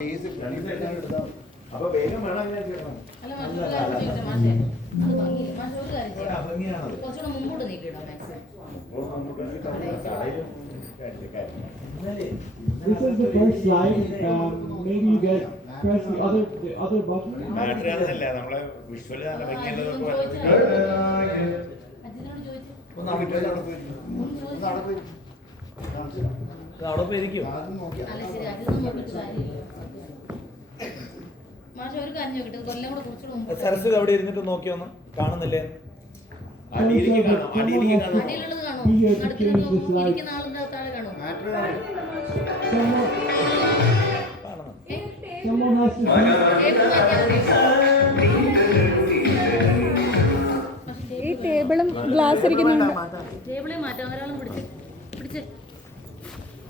അപ്പൊ വേഗം വേണം അങ്ങനെ This is the first slide. Maybe you get press the other button. നമ്മളെ വിഷ്വല് നല്ല ഭംഗിയുള്ളതൊക്കെ അവിടെ പോയിരിക്കും. സരസ്വതി അവിടെ ഇരുന്നിട്ട് നോക്കിയൊന്ന് കാണുന്നില്ലേ? ഈ ടേബിളും ഗ്ലാസ് ഇരിക്കുന്നുണ്ട്.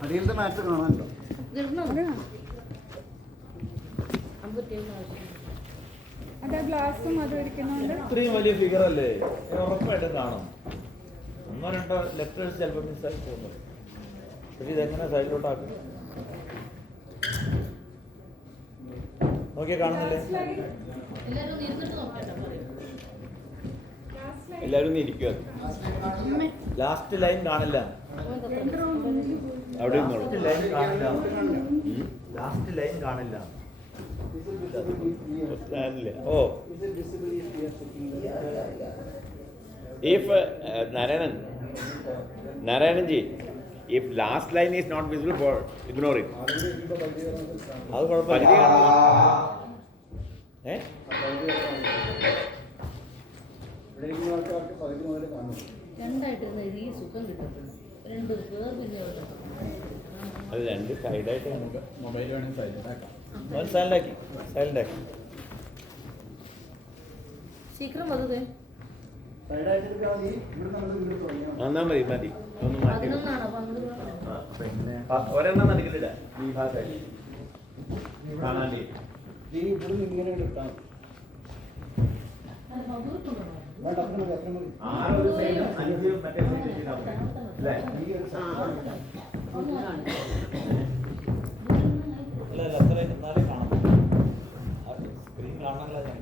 അടിയിലത്തെ മാറ്റ് കാണാനുണ്ടോ? അതാ ഗ്ലാസും അതും ഇരിക്കുന്നുണ്ട്. ഇത്രയും വലിയ ഫിഗർ അല്ലേ, ഉറപ്പായിട്ടും കാണും. ഒന്നോ രണ്ടോ ലെറ്റേഴ്സ് ചിലപ്പോൾ മിസ്സായി പോകുന്നത്. പക്ഷേ ഇതെങ്ങനെ സൈഡിലോട്ടാക്കും? നോക്കിയാൽ കാണുന്നില്ലേ? എല്ലാവരും ഇരിക്കുക. ലാസ്റ്റ് ലൈൻ കാണില്ല. അവിടെ ലൈൻ കാണില്ല. ലാസ്റ്റ് ലൈൻ കാണില്ല. Oh, if Narayanan ji, if last line is not visible, ignore it. അത് കുഴപ്പമില്ല. അത് രണ്ട് സൈഡായിട്ട് നമുക്ക് മൊബൈൽ വേണമെങ്കിൽ സൈലൻ്റാക്കാം. സൈലൻ്റാക്കി എന്നാ മതി മതി ഒന്ന് മാറ്റി. പിന്നെ ഒരെണ്ണം നടിക്കുന്നില്ല ഈ ഭാഗത്തായി കാണാൻ ഇവിടുന്ന് ഇങ്ങനെ കിട്ടാം. ആറൊരു സൈഡ് 5 മറ്റേ സൈഡ് അല്ലേ? അല്ല അത്ര എന്നാലേ കാണാം. സ്ക്രീൻ കാണാനല്ല ഞാൻ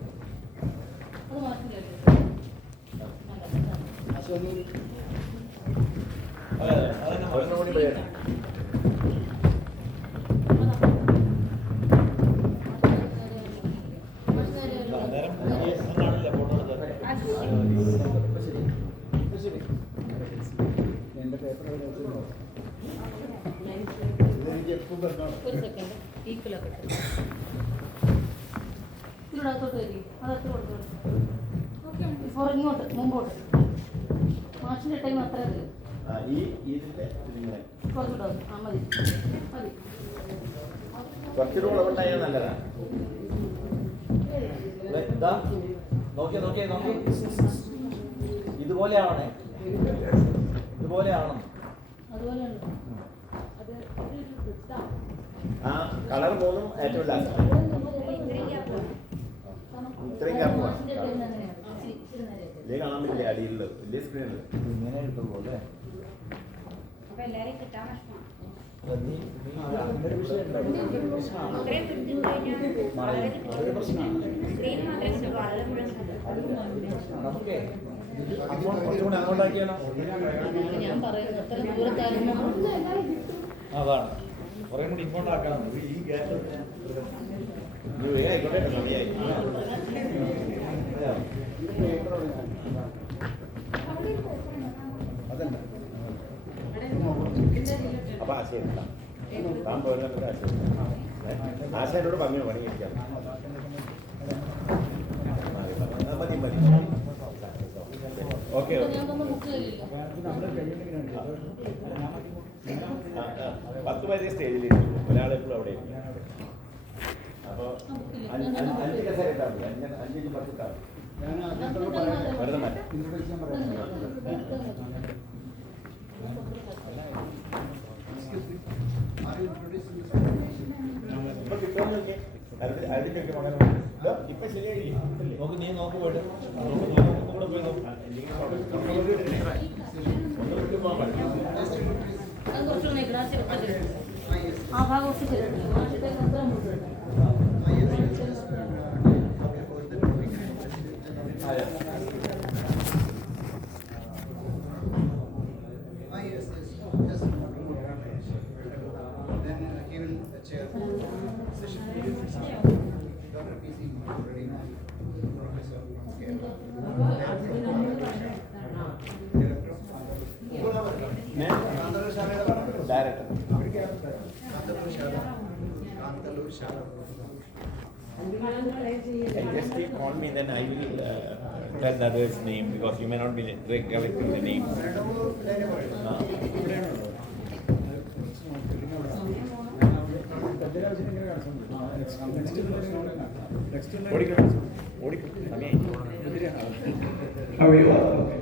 അതന്നെ ഒരെണ്ണം കൂടി പറയാം. കാണില്ല ഫോട്ടോ എന്റെ പേപ്പർ ഒരു സെക്കൻഡ് ഈക്വലൊക്കെ ഇതിനകത്തോട്ട് വരി. അതത്ര കൊടുത്തോളൂ. ഇങ്ങോട്ട് മുമ്പോട്ട് മാഷിന്റെ ടൈം അത്ര കുറച്ചുകൂടെ മതി മതി. കുറച്ചുകൂടെ ഉണ്ടായാൽ നല്ലതാണ്. നോക്കി ഇതുപോലെ ആവണേ, ഇതുപോലെ ആവണം. ആ കളർ പോകുന്നു ഏറ്റവും ലാസ്റ്റ്. ഇത്രയും ഗ്യാപ്പ് ഇല്ലേ കാണാൻ പറ്റില്ല. അടിയിലുള്ളത് വലിയ സ്ക്രീനിൽ ഇങ്ങനെ എടുത്തുള്ളൂ അല്ലേ? നമുക്കേ കുറച്ചുകൂടെ അങ്ങോട്ടാക്കിയാലോ? അതാണ് കുറേ കൂടി ഇങ്ങോട്ടാക്കണം. ഈ ഗ്യാസ് ആയിക്കോട്ടെ സമയമായി. അതല്ല അപ്പൊ ആശയം താൻ പോരുന്നത് ആശയോട് പറഞ്ഞു പണിയിരിക്കാം. മതി മതി. ഓക്കെ 10 പേര് സ്റ്റേജിലിരിക്കും. ഒരാളെപ്പോഴും അവിടെ ഇരിക്കും. അപ്പോൾ 5 കസേര ഇട്ടാൽ മതി. 5 10 ഇട്ടാൽ വെറുതെ മാറ്റാം. ഇപ്പൊ കിട്ടുമെന്ന് അതിൻ്റെയൊക്കെ മകൻ ഇപ്പൊ ശരിയായി നോക്ക്. നീ നോക്ക് പോയിട്ട് കൂടെ പോയി നോക്കും. ഒന്ന് വിട്ടു പോകാൻ പറ്റും. ആ ഭാഗം Director. Just call me, then I will tell the other's name because you may not be recollecting the name. Are we up? Okay.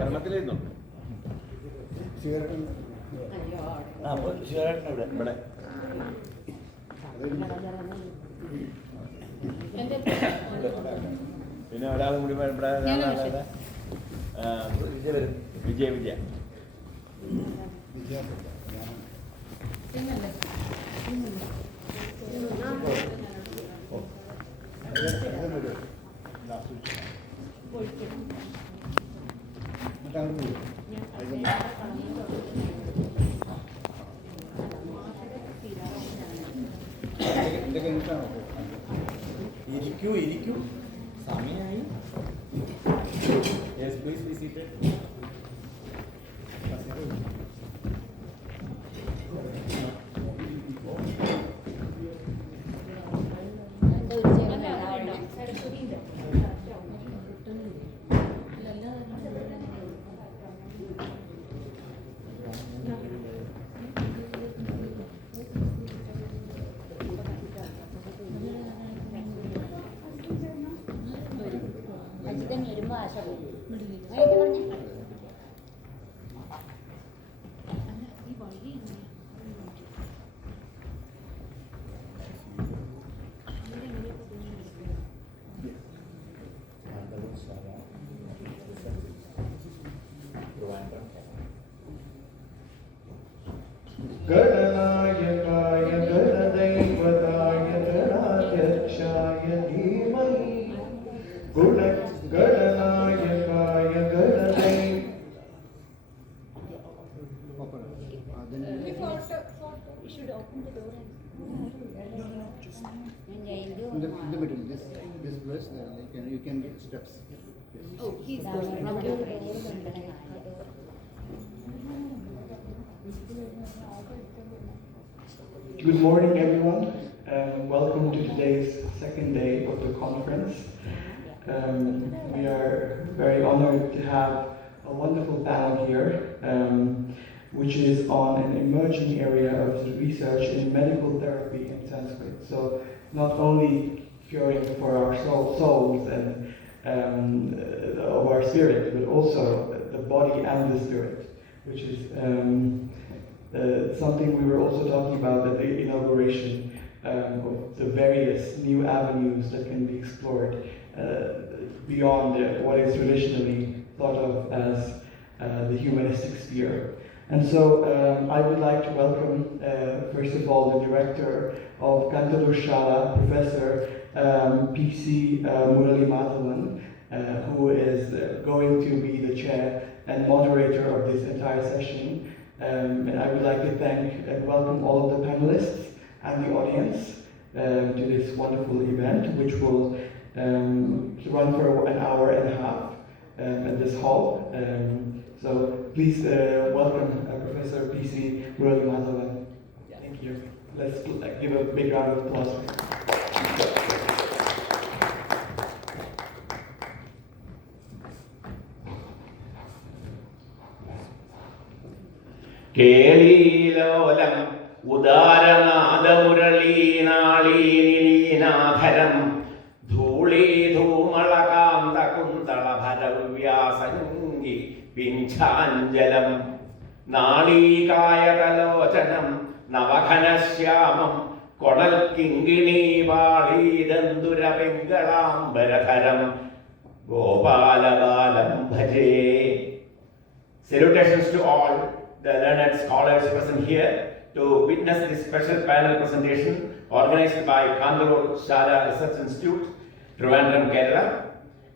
കർമ്മത്തിലായിരുന്നു അപ്പോൾ ശിവരാട്ടൻ ഇവിടെ പിന്നെ ഒരാളും കൂടി ഇവിടെ വിജയ വരും വിജയ ഇരിക്കൂ സമയമായി. Yes, please be seated. गणनायकाय गणदैवताय गणाध्यक्षाय धीमहि गणनायकाय गणदै You should open the door in the middle, this place, you can get steps. Oh, he's going. Good morning, everyone. Welcome to today's second day of the conference. We are very honored to have a wonderful panel here, which is on an emerging area of research in medical therapy in Sanskrit. So not only curing for our souls and of our spirit, but also the body and the spirit, which is something we were also talking about at the inauguration of the various new avenues that can be explored beyond what is traditionally thought of as the humanistic sphere. And so I would like to welcome, first of all, the director of Kathmandu, Professor P.C. Muraleemadhavan, who is going to be the chair and moderator of this entire session. And I would like to thank and welcome all of the panelists and the audience to this wonderful event, which will run for an hour and a half at this hall. So please welcome Professor P.C. Muraleemadhavan. Thank you. Let's give a big round of applause. കേളീലോലം ഉദാരനാദമുരളീനാളീനിലീനാധരം ധൂളീധൂമളകാന്തകുന്തളഭരവ്യാസംഗി പിഞ്ചാഞ്ജലം നാളീകായതലോചനം നവഘനശ്യാമം കൊണൽ കിങ്കിണീപാളീദന്തുരപിംഗളാംബരധരം ഗോപാലബാലം ഭജേ. Salutations to all the learned scholars present here to witness this special panel presentation organized by Kathmandu Shala Research Institute, Trivandrum, Kerala.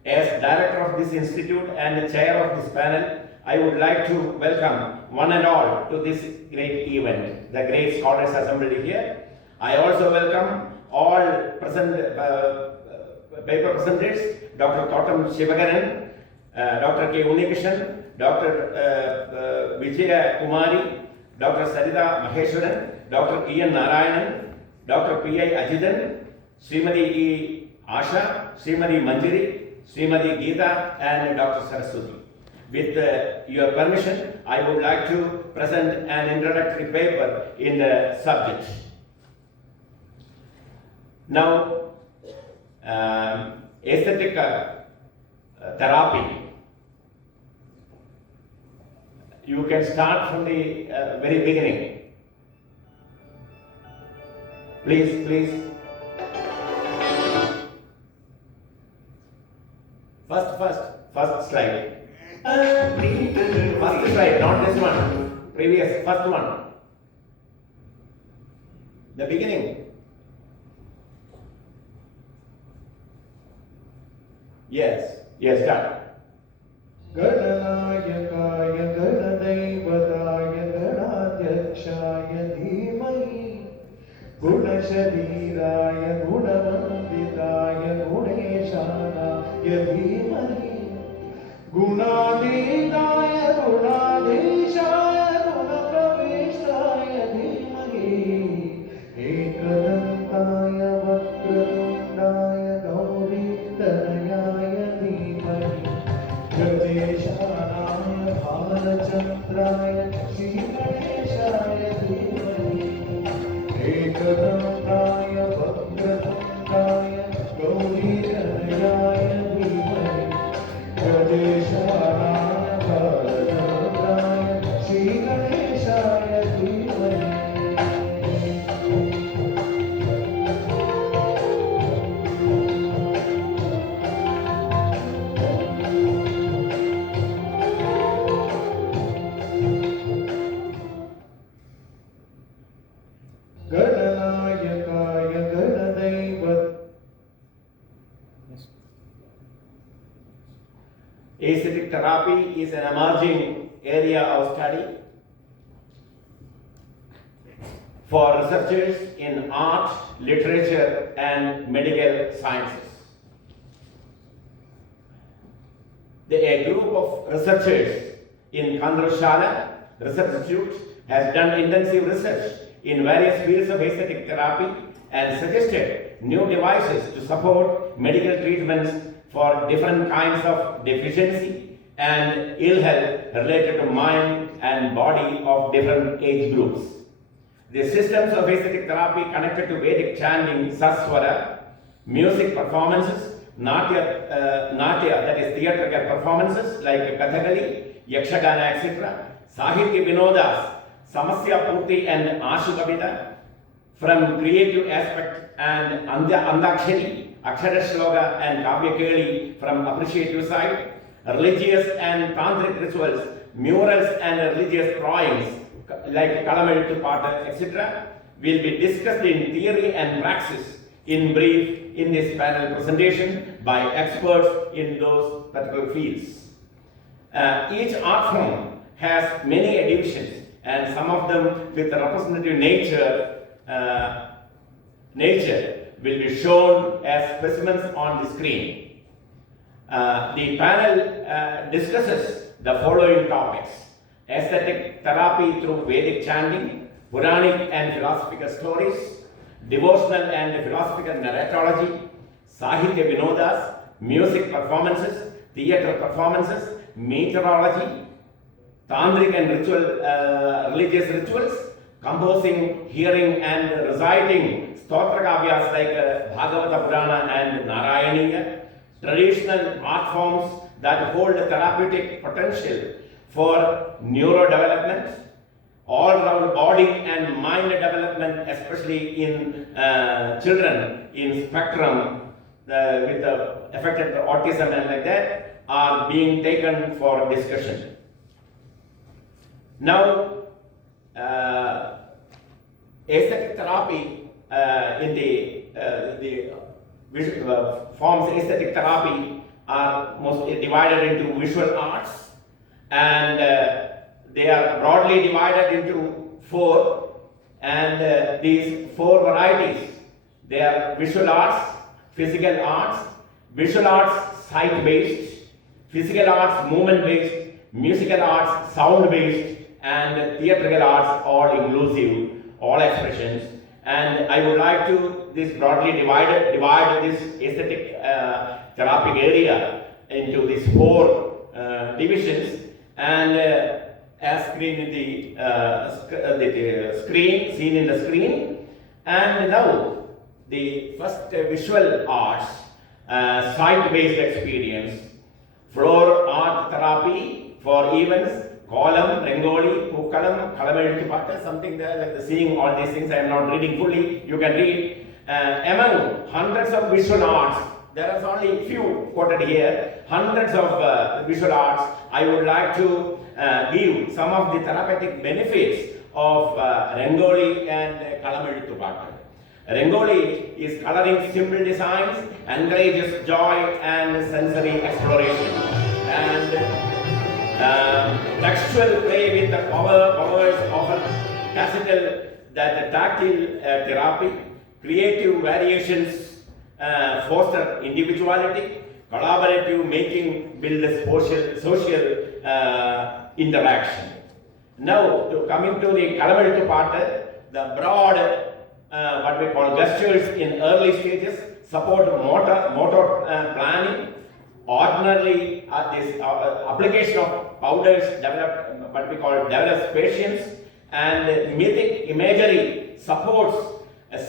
as director of this institute and the chair of this panel, I would like to welcome one and all to this great event, the great scholars assembled here. I also welcome all present paper presenters, Dr. Thottam Shivakaran, Dr. K. Unikishan, Dr. Vijaya Kumari, Dr. Sarita Maheshwaran, Dr. Ian Narayanan, Dr. P.I. Ajidan, Srimati E. Asha, Srimati Manjiri, Srimati Geeta, and Dr. Saraswati. With your permission, I would like to present an introductory paper in the subject. Now, aesthetic therapy. You can start from the very beginning. Please. First slide. First slide, not this one. Previous, first one. The beginning. Yes, start. गणनायकाय गणदैवताय गणाध्यक्षाय धीमहि गुणशरीराय गुणवन्दिताय गुणेशानाय धीमहि गुणातीताय गुणाधीशाय गुणप्रविष्टाय धीमहि एकदन्ताय वक्रतुण्डाय गौरीतनयाय धीमहि गणेशानाय भालचन्द्राय श्रीगणेशाय धीमहि एकदन्ताय वक्रतुण्डाय गौरीतनयाय धीमहि गणेशानाय भालचन्द्राय श्रीगणेशाय धीमहि गणनायकाय गणदैवत Aesthetic therapy is an emerging area of study for researchers in art, literature, and medical sciences. A group of researchers in Kandrashala Research Institute has done intensive research in various fields of aesthetic therapy and suggested new devices to support medical treatments for different kinds of deficiency and ill health related to mind and body of different age groups. The systems of aesthetic therapy connected to Vedic chanting, saswara, music performances, natya, that is theatrical performances like Kathakali, Yakshagana, etc., Sahitya Vinodas, Samasya Purti and Ashu Kavita, from creative aspect and Andakshari, Akshara Shloka and Kavya Keli from appreciative side, religious and tantric rituals, murals and religious drawings like Kalamal Pata, etc., will be discussed in theory and praxis in brief in this panel presentation by experts in those particular fields. Each art form has many divisions and some of them with representative nature will be shown as specimens on the screen. The panel discusses the following topics: aesthetic therapy through Vedic chanting, Puranic and philosophical stories, devotional and philosophical narratology, Sahitya Vinodas, music performances, theatre performances, meteorology, tantric and religious rituals, composing, hearing and reciting Stotra Kavyas like Bhagavata Purana and Narayaniya, traditional art forms that hold therapeutic potential for neurodevelopment, all-round body and mind development, especially in children in spectrum with the affected autism and like that, are being taken for discussion. Now, aesthetic therapy in the forms aesthetic therapy are mostly divided into visual arts, and they are broadly divided into four, and these four varieties, they are visual arts, physical arts, visual arts sight-based, physical arts movement-based, musical arts sound-based, and theatrical arts all inclusive, all expressions. And I would like to this broadly divide this aesthetic therapeutic area into these four divisions, and as screen in the screen, seen in the screen. And now the first visual arts, sight-based experience, floor art therapy for events, column, rangoli, pookalam, kalamelittu, something there, like seeing all these things. I am not reading fully, you can read. Among hundreds of visual arts, there are only few quoted here, hundreds of visual arts. I would like to give some of the therapeutic benefits of rangoli and kalamelittu. Rangoli is coloring simple designs, encourages joy and sensory exploration, and textual play with the powers of tactile, tactile therapy. Creative variations foster individuality. Collaborative making build a social interaction. Now, coming to the Kalamelittu part, the broad what we call gestures in early stages support motor planning. Ordinarily, this application of powders develop what we call develops patience, and mythic imagery supports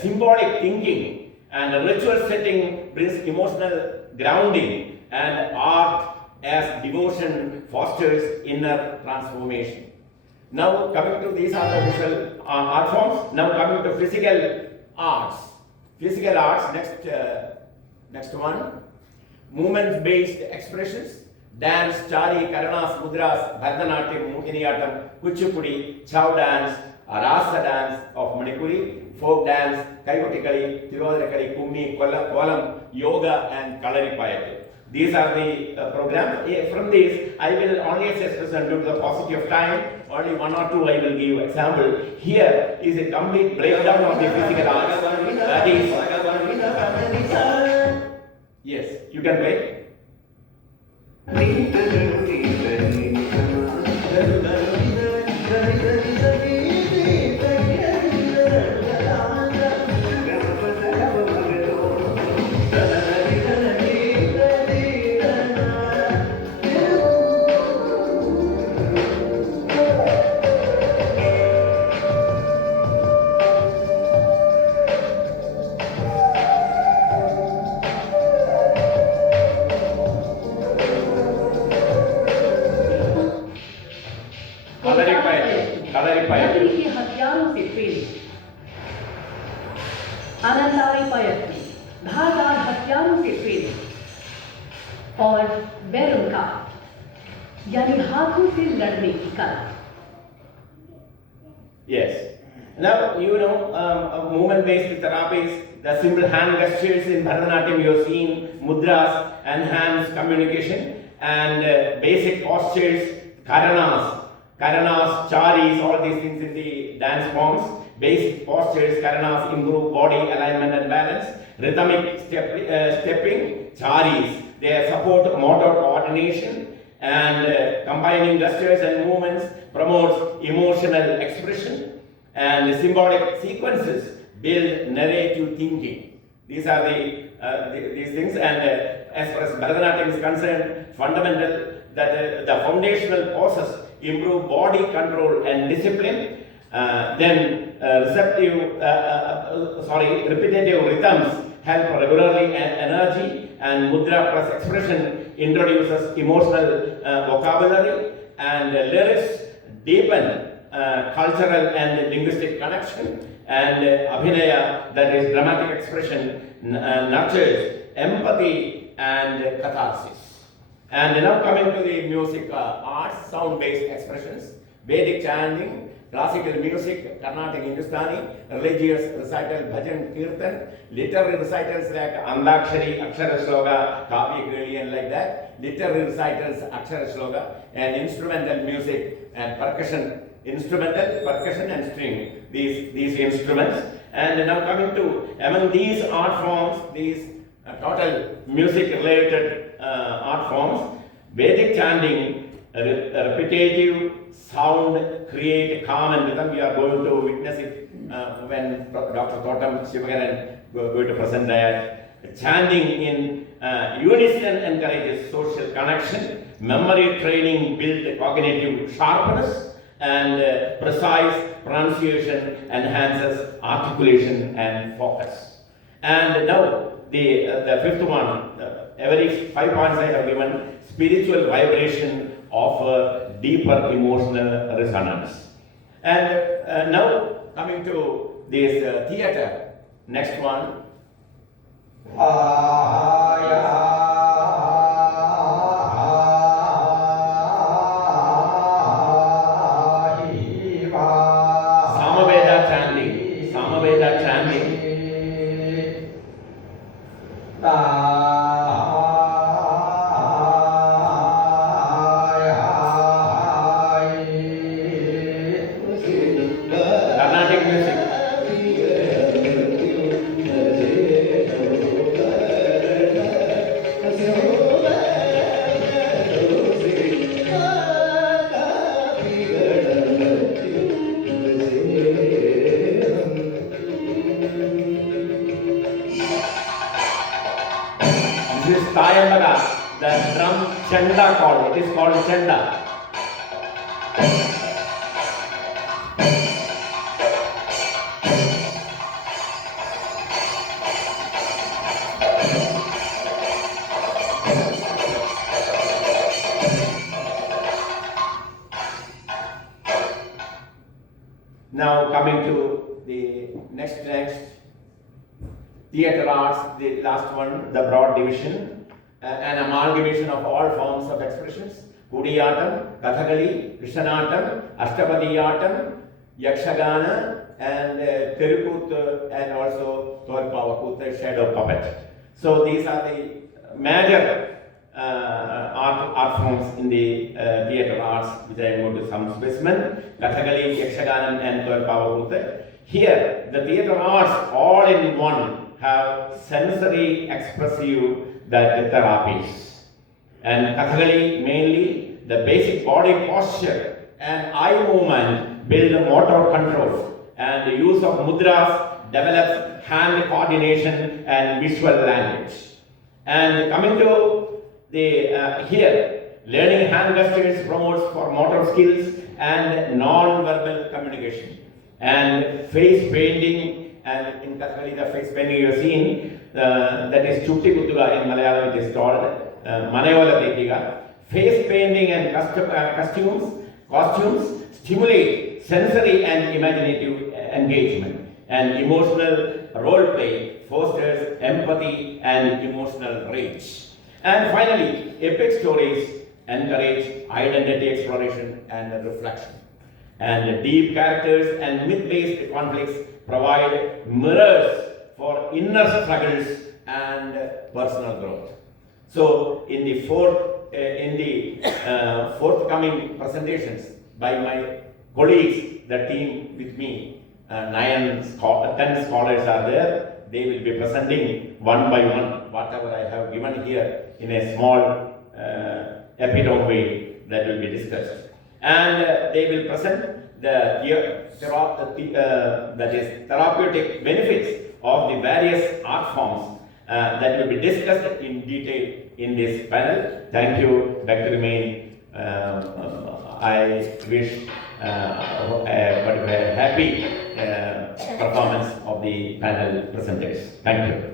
symbolic thinking, and ritual setting brings emotional grounding, and art as devotion fosters inner transformation. Now coming to these are the visual art forms. Now coming to physical arts. Physical arts, next one. Movement-based expressions. Dance, chari, karanas, mudras, bharatanatyam, mohiniyattam, kuchipudi, chow dance, rasa dance of Manipuri, folk dance, kaigotikali, tiruvadirukali, kummi, kolam, yoga and kalaripayattu. These are the programs. From these, I will only express due to the paucity of time. Only one or two I will give example. Here is a complete breakdown of the physical arts. That is, yes, you can play. नगरी के हथियारों से फेले अनंतारी पयत्ती धारदार हथियारों से फेले और बैरों का यानी हाथों से लड़ने की कला. Yes. Now you know movement-based therapies, the simple hand gestures in Bharatanatyam you have seen, mudras and hands communication, and basic postures, karanas, charis, all these things in the dance forms. Basic postures, karanas improve body alignment and balance. Rhythmic stepping, charis, they support motor coordination, and combining gestures and movements promotes emotional expression, and symbolic sequences build narrative thinking. These are these things, and as far as Bharatanatyam is concerned, fundamental that the foundational poses improve body control and discipline. Then repetitive rhythms help regularly energy, and mudra plus expression introduces emotional vocabulary, and lyrics deepen cultural and linguistic connection, and abhinaya, that is dramatic expression, nurtures empathy and catharsis. And now coming to the music arts, sound-based expressions. Vedic chanting, classical music, Carnatic Hindustani, religious recital, bhajan, kirtan, literary recitals like Andakshari, Akshara Shloka, Kavi Krili and like that, literary recitals, Akshara Shloka, and instrumental music and percussion, instrumental, percussion and string, these instruments. And now coming to, among these art forms, these total music related art forms, Vedic chanting, repetitive sound create calm and rhythm. We are going to witness it when Dr. Thotam Shivagaran going to present that. Chanting in unison encourages social connection, memory training builds cognitive sharpness, and precise pronunciation enhances articulation and focus. And now the fifth one, every 5 points I have given, spiritual vibration of deeper emotional resonance. And now coming to this theater, next one. Samaveda chanting, Samaveda chanting. Carnatic music. This is Tayambaga, the drum chanda chord. It is called chanda. Now coming to the next theatre arts, the last one, the broad division, an amalgamation of all forms of expressions, Kudiyatam, Kathakali, Krishnanatam, Ashtapadiyattam, Yakshagana, and Tirukut, and also Tolpavakut, shadow puppet. So these are the major art forms in the theatre arts, which I am going to some specimen, Kathakali, Yakshaganam, and Tolpavakut. Here, the theatre arts, all in one, have sensory expressive therapies. And Kathakali, mainly the basic body posture and eye movement build motor control, and the use of mudras develops hand coordination and visual language. And coming to the here, learning hand gestures promotes for motor skills and non-verbal communication. And face painting, and in Kathakali the face painting you have seen, that is Chutti Kuttuga in Malayalam, it is called Manayola Tekiga. Face painting and costumes stimulate sensory and imaginative engagement, and emotional role play fosters empathy and emotional range. And finally, epic stories encourage identity exploration and reflection. And deep characters and myth-based conflicts provide mirrors for inner struggles and personal growth. So, in the forthcoming presentations by my colleagues, the team with me, 10 scholars are there. They will be presenting one by one whatever I have given here in a small epitome way that will be discussed. And they will present that is therapeutic benefits of the various art forms that will be discussed in detail in this panel. Thank you. Back to remain. I wish a happy performance of the panel presenters. Thank you.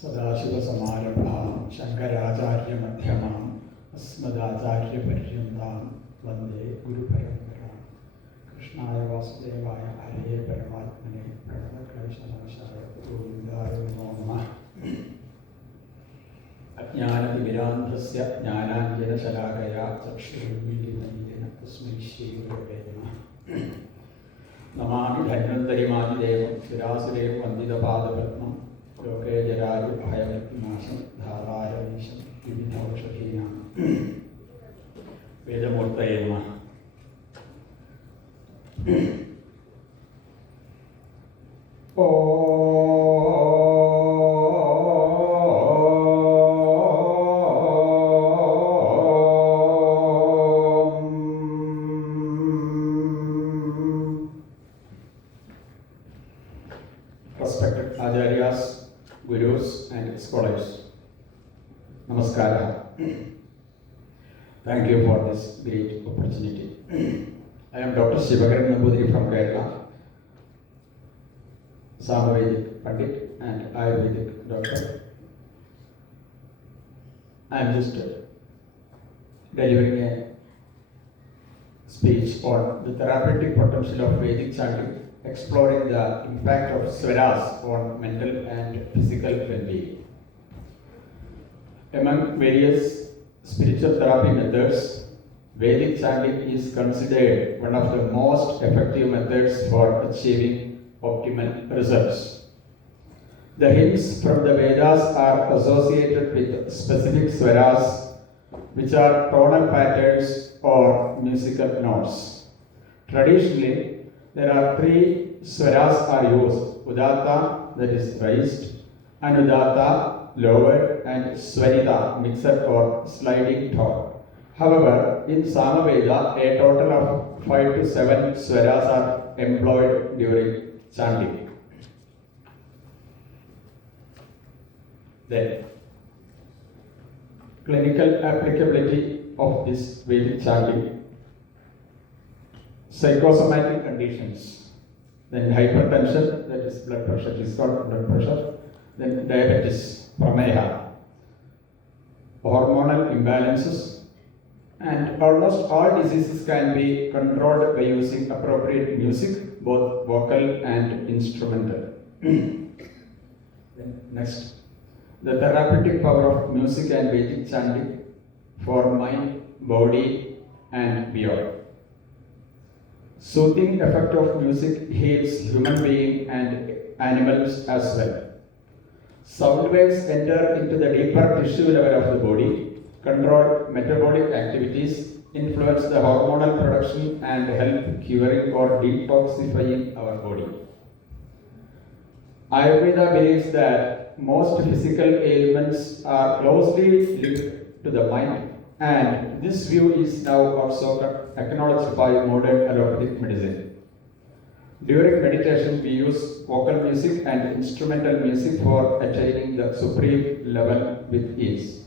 सदाशिवसमारम्भां शङ्कराचार्यमध्यमाम् अस्मदाचार्यपर्यन्तां वन्दे गुरुपरम्परां। कृष्णाय वासुदेवाय हरे परमात्मने प्रणतक्लेशनाशाय गोविन्दाय नमो नमः। अज्ञानतिमिरान्धस्य ज्ञानाञ्जनशलाकया चक्षुरुन्मीलितं तस्मै श्रीगुरवे नमः। नमामि धन्वन्तरिमादिदेवं शिरासुरेव वन्दितपादपद्मं लोके जरायुर्भयमृत्युनाशं धारायमीशं विविधौषधीनां वेदमूर्तये नमः। Respected Acharyas, Gurus and scholars, Namaskara. Thank you for this great opportunity. I am Dr. Shivakaran Nambudiri from Kerala, Samavedic Pandit and Ayurvedic doctor. I am just delivering a speech on the therapeutic potential of Vedic chanting, exploring the impact of swaras on mental and physical well-being. Among various spiritual therapy methods, Vedic chanting is considered one of the most effective methods for achieving optimal results. The hymns from the Vedas are associated with specific swaras, which are tonal patterns or musical notes. Traditionally, there are three swaras are used: Udatta, that is raised, Anudatta, lowered, and Swarita, mixed or sliding tone. However, in Samaveda, a total of 5 to 7 swaras are employed during chanting. Then, clinical applicability of this Vedic chanting. Psychosomatic conditions, then hypertension, that is blood pressure, discordant blood pressure, then diabetes, prameha, hormonal imbalances, and almost all diseases can be controlled by using appropriate music, both vocal and instrumental. Then next, the therapeutic power of music and Vedic chanting for mind, body, and beyond. Soothing effect of music heals human beings and animals as well. Sound waves enter into the deeper tissue level of the body, control metabolic activities, influence the hormonal production, and help curing or detoxifying our body. Ayurveda believes that most physical ailments are closely linked to the mind, and this view is now also acknowledged by modern allopathic medicine. During meditation, we use vocal music and instrumental music for attaining the supreme level with ease.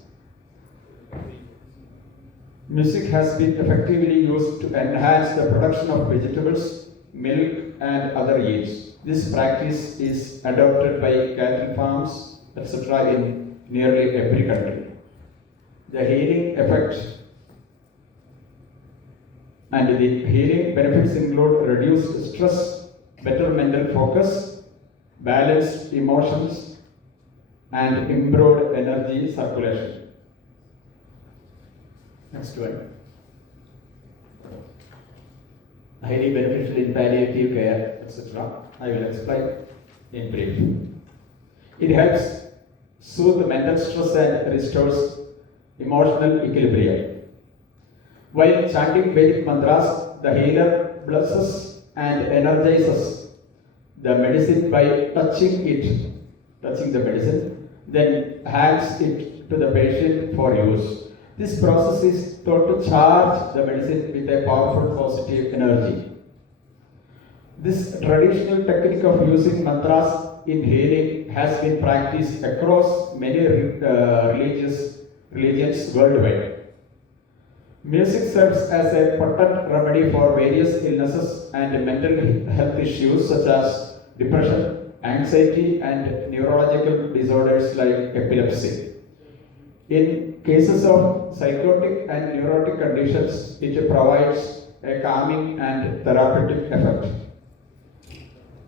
Music has been effectively used to enhance the production of vegetables, milk, and other yields. This practice is adopted by cattle farms, etc. in nearly every country. The healing effect and the healing benefits include reduced stress, better mental focus, balanced emotions, and improved energy circulation. Next one. Highly beneficial in palliative care, etc. I will explain in brief. It helps soothe mental stress and restores emotional equilibrium. While chanting Vedic mantras, the healer blesses and energizes the medicine by touching the medicine, then hands it to the patient for use. This process is thought to charge the medicine with a powerful positive energy. This traditional technique of using mantras in healing has been practiced across many religions worldwide. Music serves as a potent remedy for various illnesses and mental health issues such as depression, anxiety and neurological disorders like epilepsy. In cases of psychotic and neurotic conditions, it provides a calming and therapeutic effect.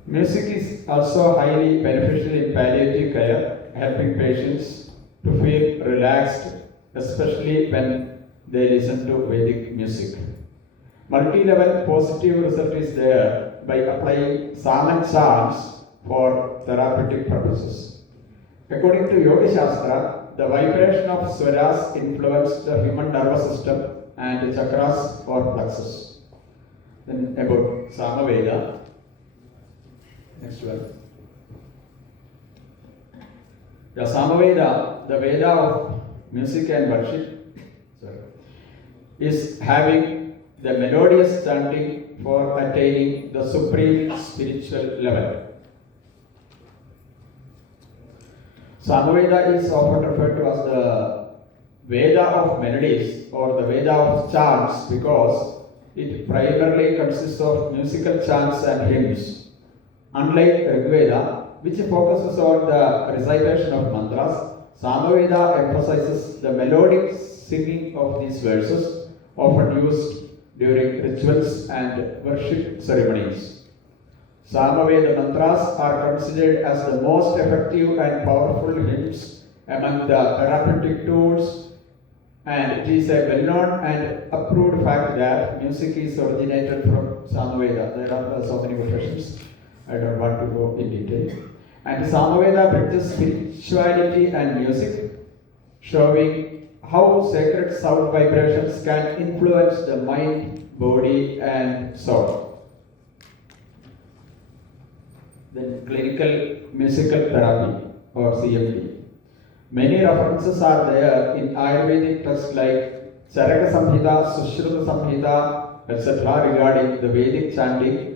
Music is also highly beneficial in palliative care, helping patients to feel relaxed, especially when they listen to Vedic music. Multi-level positive result is there by applying Saman charms for therapeutic purposes. According to Yoga Shastra, the vibration of swaras influence the human nervous system and chakras or plexus. Then about Samaveda. Next one. The Samaveda, the Veda of music and worship, is having the melodious chanting for attaining the supreme spiritual level. Samaveda is often referred to as the Veda of melodies or the Veda of chants because it primarily consists of musical chants and hymns. Unlike Rigveda, which focuses on the recitation of mantras, Samaveda emphasizes the melodic singing of these verses, often used during rituals and worship ceremonies. Samaveda mantras are considered as the most effective and powerful hymns among the therapeutic tools, and it is a well-known and approved fact that music is originated from Samaveda. There are so many versions. I don't want to go in detail. And Samaveda bridges spirituality and music, showing how sacred sound vibrations can influence the mind, body, and soul. Then clinical musical therapy or CMT. Many references are there in Ayurvedic texts like Charaka Samhita, Sushruta Samhita, etc. regarding the Vedic chanting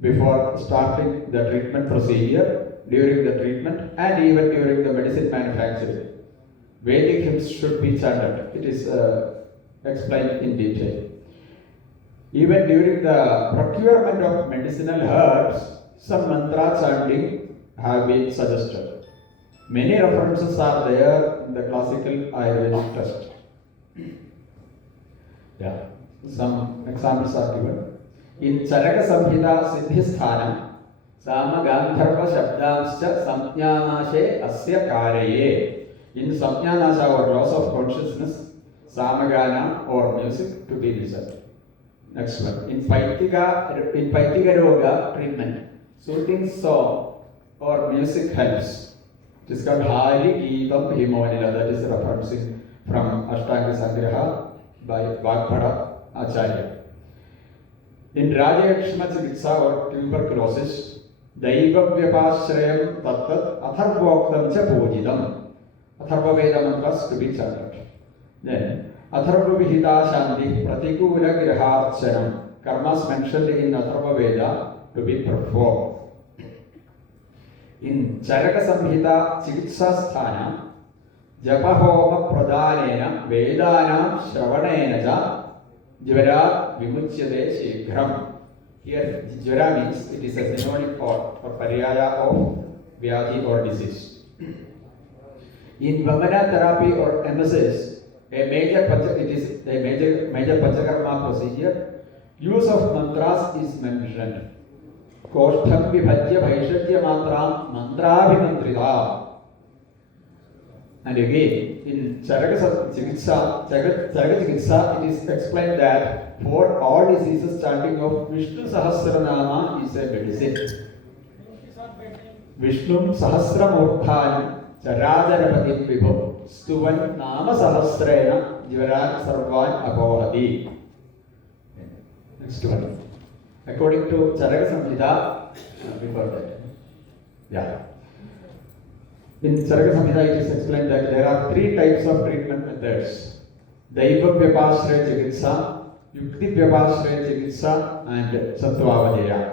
before starting the treatment procedure, during the treatment, and even during the medicine manufacturing. Vedic hymns should be chanted. It is explained in detail. Even during the procurement of medicinal herbs, some mantra chanting have been suggested. Many references are there in the classical Ayurvedic text. Yeah, some examples are given. In Charaka Samhita Siddhisthanam, Sama Gandharva Shabdamscha Samjnanashe Asya Kareye. In Samjnanasha or loss of consciousness, Samagana or music to be listened. Next one. In Paitika Roga treatment, soothing song or music helps. It is called Hari Geetam Himonila, that is referencing from Ashtanga Sangraha by Vagpada Acharya. In Rajayakshma Chikitsa or tuberculosis, Daiva Vyapashrayam Tattat Atharvoktam Cha Pojidam. Atharva Veda mantras to be chanted. Then Atharva Vihita Shanti Pratikula Girharchanam. Karmas mentioned in Atharva Veda to be performed. In Charaka Samhita Chikitsa Sthana, Japahoma Pradhanena Vedanam Shravanena Ja Jvara Vimuchyate Shighram. Here Jvara means it is a synonym or paryaya of Vyadhi or disease. In Vamana therapy or emesis, a major Panchakarma procedure, use of mantras is mentioned. Koshtham vibhajya bhaishajya mantram mantrabhimantrita. And again, in Charaka Chikitsa, it is explained that for all diseases, chanting of Vishnu Sahasranama is a medicine. Vishnu Sahasramurthan Charajarapati Vibhu Stuvan Nama Sahasrena Jivarat Sarvan Apohati. Next one. According to Charaka Samhita, before that. Yeah. In Charaka Samhita, it is explained that there are three types of treatment methods: Daiva Vyapashraya Chikitsa, Yukti Vyapashraya Chikitsa, and Sattvavadeya.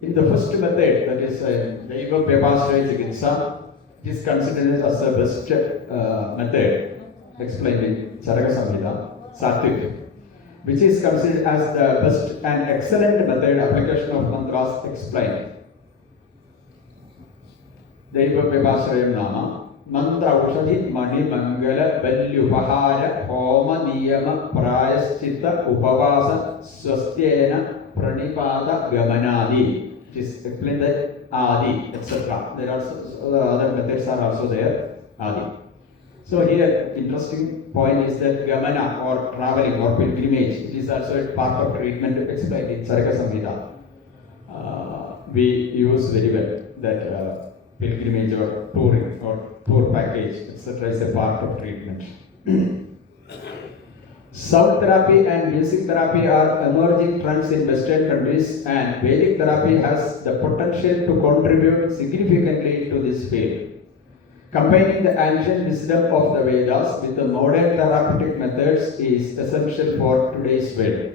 In the first method, that is Daiva Vyapashraya Chikitsa, it is considered as the best method, explained in Charaka Samhita, Sattvic, which is considered as the best and excellent method application of mantras explained. Daivavyavashrayam nama mantra aushadhi mani mangala valyupahara homa niyama prayaschitta upavasa swastyena pranipada gamanadi. It is explained that adi, etc. There are other methods are also there. Adi. So here, interesting point is that gamana or traveling or pilgrimage is also a part of treatment explained in Charaka Samhita. We use very well that pilgrimage or touring or tour package, etc. is a part of treatment. Sound therapy and music therapy are emerging trends in Western countries, and Vedic therapy has the potential to contribute significantly to this field. Combining the ancient wisdom of the Vedas with the modern therapeutic methods is essential for today's world.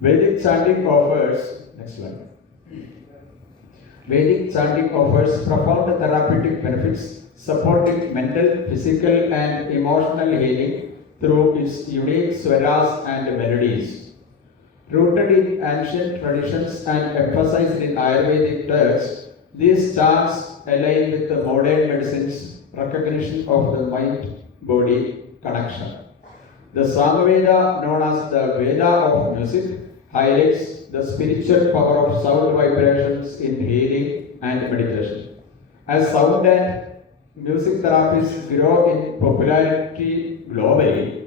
Vedic chanting offers, next one. Vedic chanting offers profound therapeutic benefits, supporting mental, physical, and emotional healing through its unique swaras and melodies. Rooted in ancient traditions and emphasized in Ayurvedic texts, these chants align with the modern medicine's recognition of the mind-body connection. The Samaveda, known as the Veda of music, highlights the spiritual power of sound vibrations in healing and meditation. As sound and music therapies grow in popularity globally,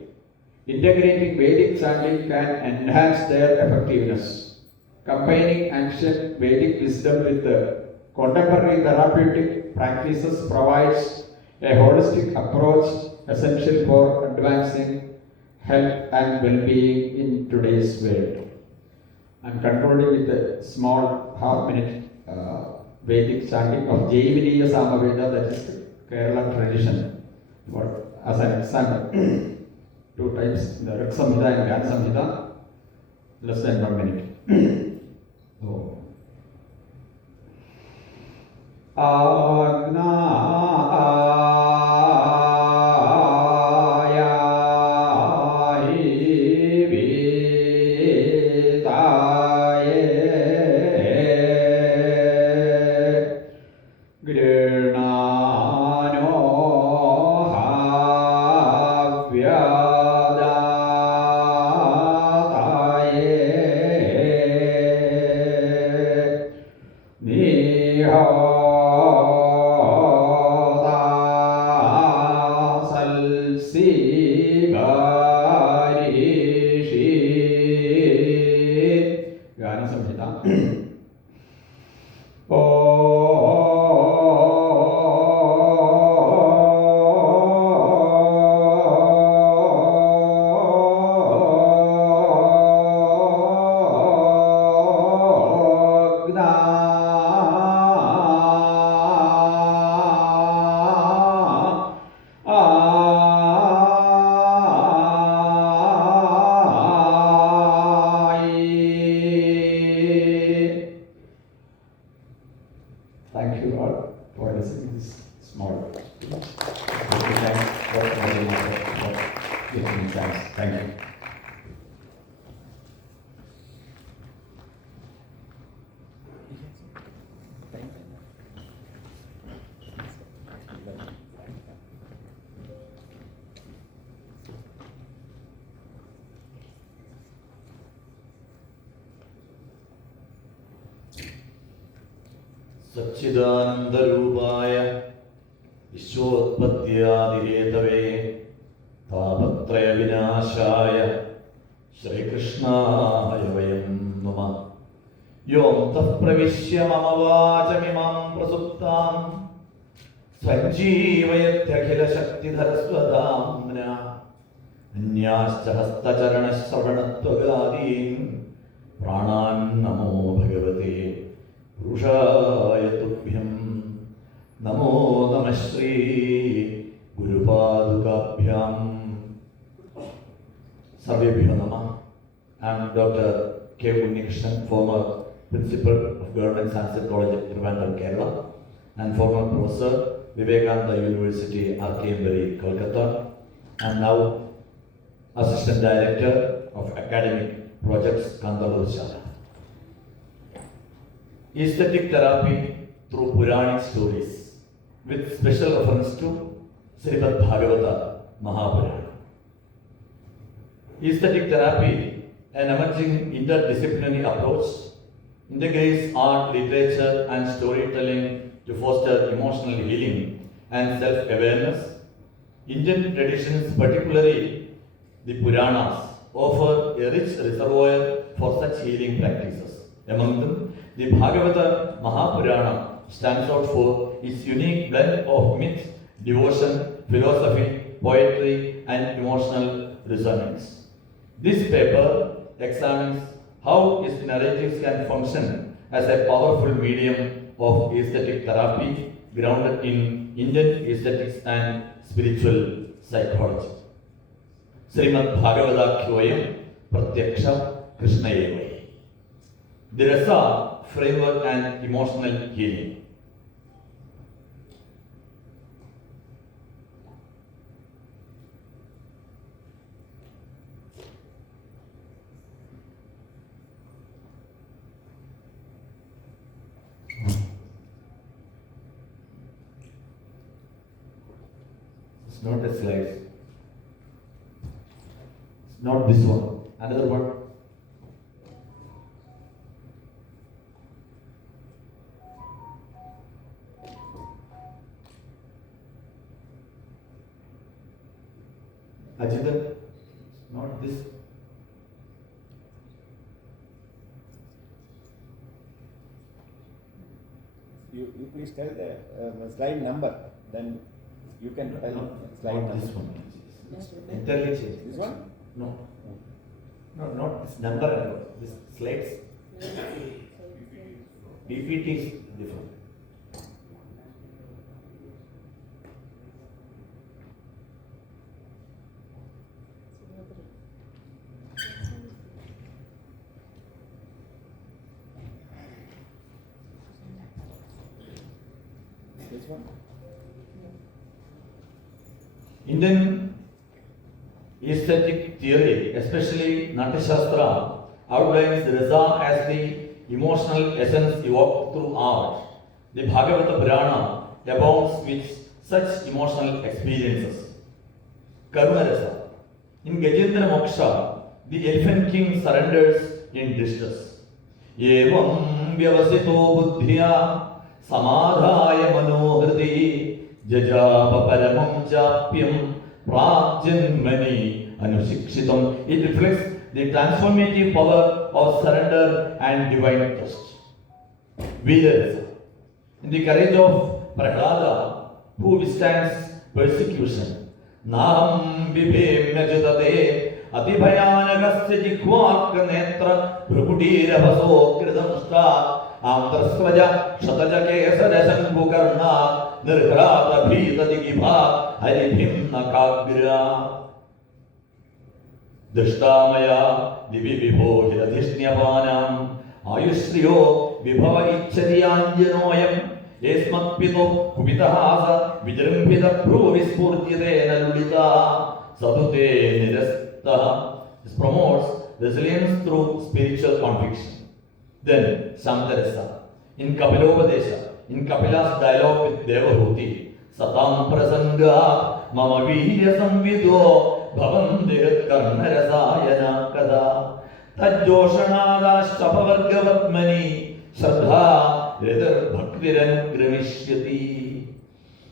integrating Vedic chanting can enhance their effectiveness. Combining ancient Vedic wisdom with the contemporary therapeutic practices provides a holistic approach essential for advancing health and well-being in today's world. I'm concluding with a small half-minute Vedic chanting of Jaiviniya Samaveda, that is Kerala tradition. For, as an example, 2 times the Rik Samhita and Gyan Samhita, less than 1 minute. Oh. Thank you all for listening to this small speech. Thanks for giving me chance. Thank you. सच्चिदानंदरूपाय विश्वोत्पत्त्यादिहेतवे तापत्रय विनाशाय श्रीकृष्णाय वयं नमः। योऽन्तः प्रविश्य मम वाचमिमां प्रसुप्तां सञ्जीवयत्यखिलशक्तिधरस्वधाम्ना अन्याश्च हस्तचरणश्रवणत्वगादीन् प्राणान् नमो भगवते पुरुषाय तुभ्यं। नमो नमः श्री गुरुपादुकाभ्यां। सर्वेभ्यो नमः। I am Dr. K. Unnikrishnan, former Principal of Government Sanskrit College at Trivandrum, Kerala, and former Professor, Vivekananda University, Archimbury, Kolkata, and now Assistant Director of Academic Projects, Kandalur, Shala. aesthetic therapy through Puranic stories, with special reference to Srimad Bhagavata Mahapurana. Aesthetic therapy, an emerging interdisciplinary approach, integrates art, literature, and storytelling to foster emotional healing and self-awareness. Indian traditions, particularly the Puranas, offer a rich reservoir for such healing practices. Among them, the Bhagavata Mahapurana stands out for its unique blend of myth, devotion, philosophy, poetry, and emotional resonance. This paper examines how its narratives can function as a powerful medium of aesthetic therapy grounded in Indian aesthetics and spiritual psychology. Srimad Bhagavadakyoyam Pratyaksha Krishnayevai. The Rasa framework and emotional healing. It's not a slide. It's not this one. Another one. Ajita, not this. You please tell the slide number, then you can tell slide Not number. this one. Entirely changed. This one? No. No, not this number and all. This slides. PPT is different. This one? Indian aesthetic theory, especially Natyashastra, outlines the Rasa as the emotional essence evoked through art. The Bhagavata Purana abounds with such emotional experiences. Karuna Rasa. In Gajendra Moksha, the elephant king surrenders in distress. Evam vyavasito buddhya samadhaya manohriti jajapa paramam chapyam prajjanmani anusikshitam. It reflects the transformative power of surrender and divine trust. Veerarasa. In the courage of Prahlada, who withstands persecution. Naham vibhemya jadate atibhayanakasya jikhvarka netra bhrukutiravaso kridamshta Amtrasvaja Shataja Kesara Shankukarna Nirhrata Bhita Digibha Haribhim Nakagra Dishtamaya Divi Vibho Hiradhishniavanam Ayushriyo Vibhava Ichchati Anjanoyam Esmat Pito Kubitahasa Vijrimbhita Pruvispurjitena Lulita Sadhute Nirastha. This promotes resilience through spiritual conviction. Then Samtarasa. In Kapilopadesha, in Kapila's dialogue with Devahuti, Satam Prasanga Mama Virya Samvido Bhavan Dehat Karnarasayana Kada Tajjoshanada Shapavargavatmani Shraddha Redar Bhaktiran Gravishyati.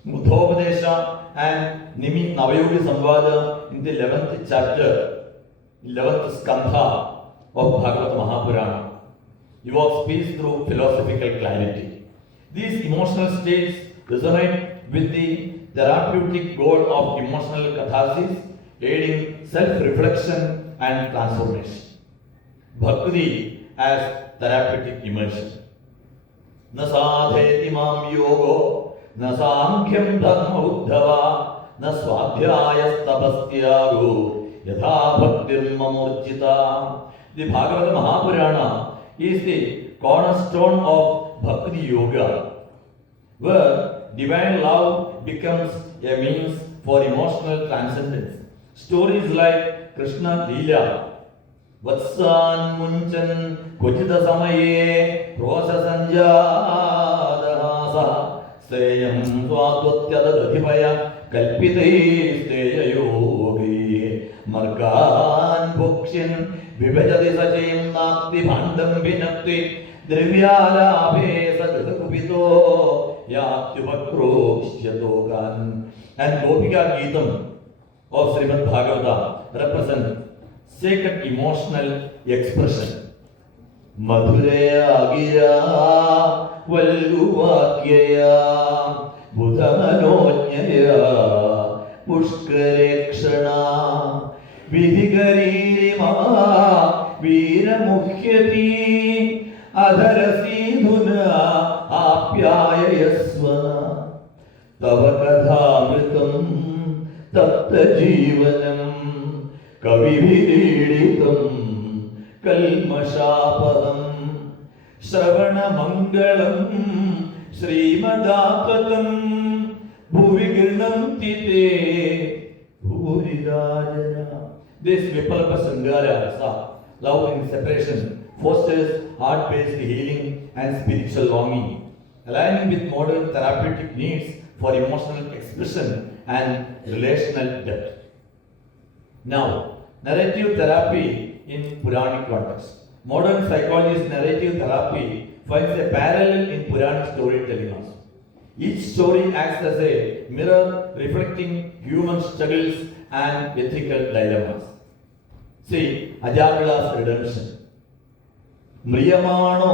Buddhopadesha and Nimi Navayogi Samvada in the 11th chapter, 11th skandha of Bhagavad Mahapurana evokes peace through philosophical clarity. These emotional states resonate with the therapeutic goal of emotional catharsis, aiding self-reflection and transformation. Bhakti as therapeutic immersion. Na sadheti mam yogo, na sankhya dharma uddhava, na swadhyaya tapastyago, yatha bhaktir mamurjita. The Bhagavad Mahapurana is the cornerstone of Bhakti Yoga, where divine love becomes a means for emotional transcendence. Stories like Krishna Leela വത്സാൻ മുഞ്ചൻ ക്വചിത സമയേ ക്രോശസഞ്ജാതഹാസ ശ്രേയം സ്വാത്വത്യതധിപയ കൽപ്പിതൈ സ്ഥേയയോഗീ മർഗാൻ ഭോക്ഷ്യൻ വിഭജതി സചയം നാക്തി ഭാണ്ഡം ഭിനക്തി ദ്രവ്യാലാഭേ സകൃതകുപിതോ യാത്യുപക്രോശ്യതോകാൻ. And Gopika Geetam of Srimad Bhagavata represent sacred emotional expression. Madhuraya gira valguvakyaya budhamanonyaya pushkarekshana vidhigaririma veeramukhyati adharasindhuna apyayasvana तव कथामृतं तप्तजीवनं कविभिरीडितं कल्मषापहं श्रवणमङ्गलं श्रीमदापतं भुवि गृह्णन्ति ते भूरिदा जना. This Vipalapa Sangara Rasa, love in separation, fosters heart-based healing and spiritual longing, aligning with modern therapeutic needs for emotional expression and relational depth. Now, narrative therapy in Puranic context. Modern psychologist narrative therapy finds a parallel in Puranic storytelling also. Each story acts as a mirror reflecting human struggles and ethical dilemmas. See, Ajamila's redemption. Mriyamano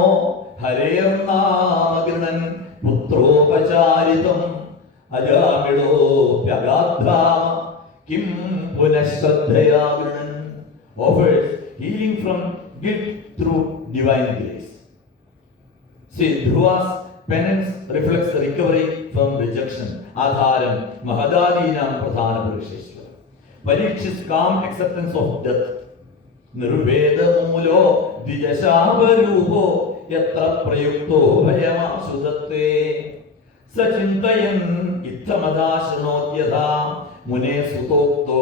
Harer Namagrinan Putropacharitam Ajamilo Pyagadham Kim Punashradhayagrinan offers healing from guilt through divine grace. See, Dhruva's penance reflects the recovery from rejection. Adharam Mahadadinam Pradhana Purisheshwara. Parikshit's calm acceptance of death. Nirveda Mulo Dijashabarupo Yatra Prayukto Bhayama Sudatte Sachintayan Ittamadashanodhyadha Mune Sutokto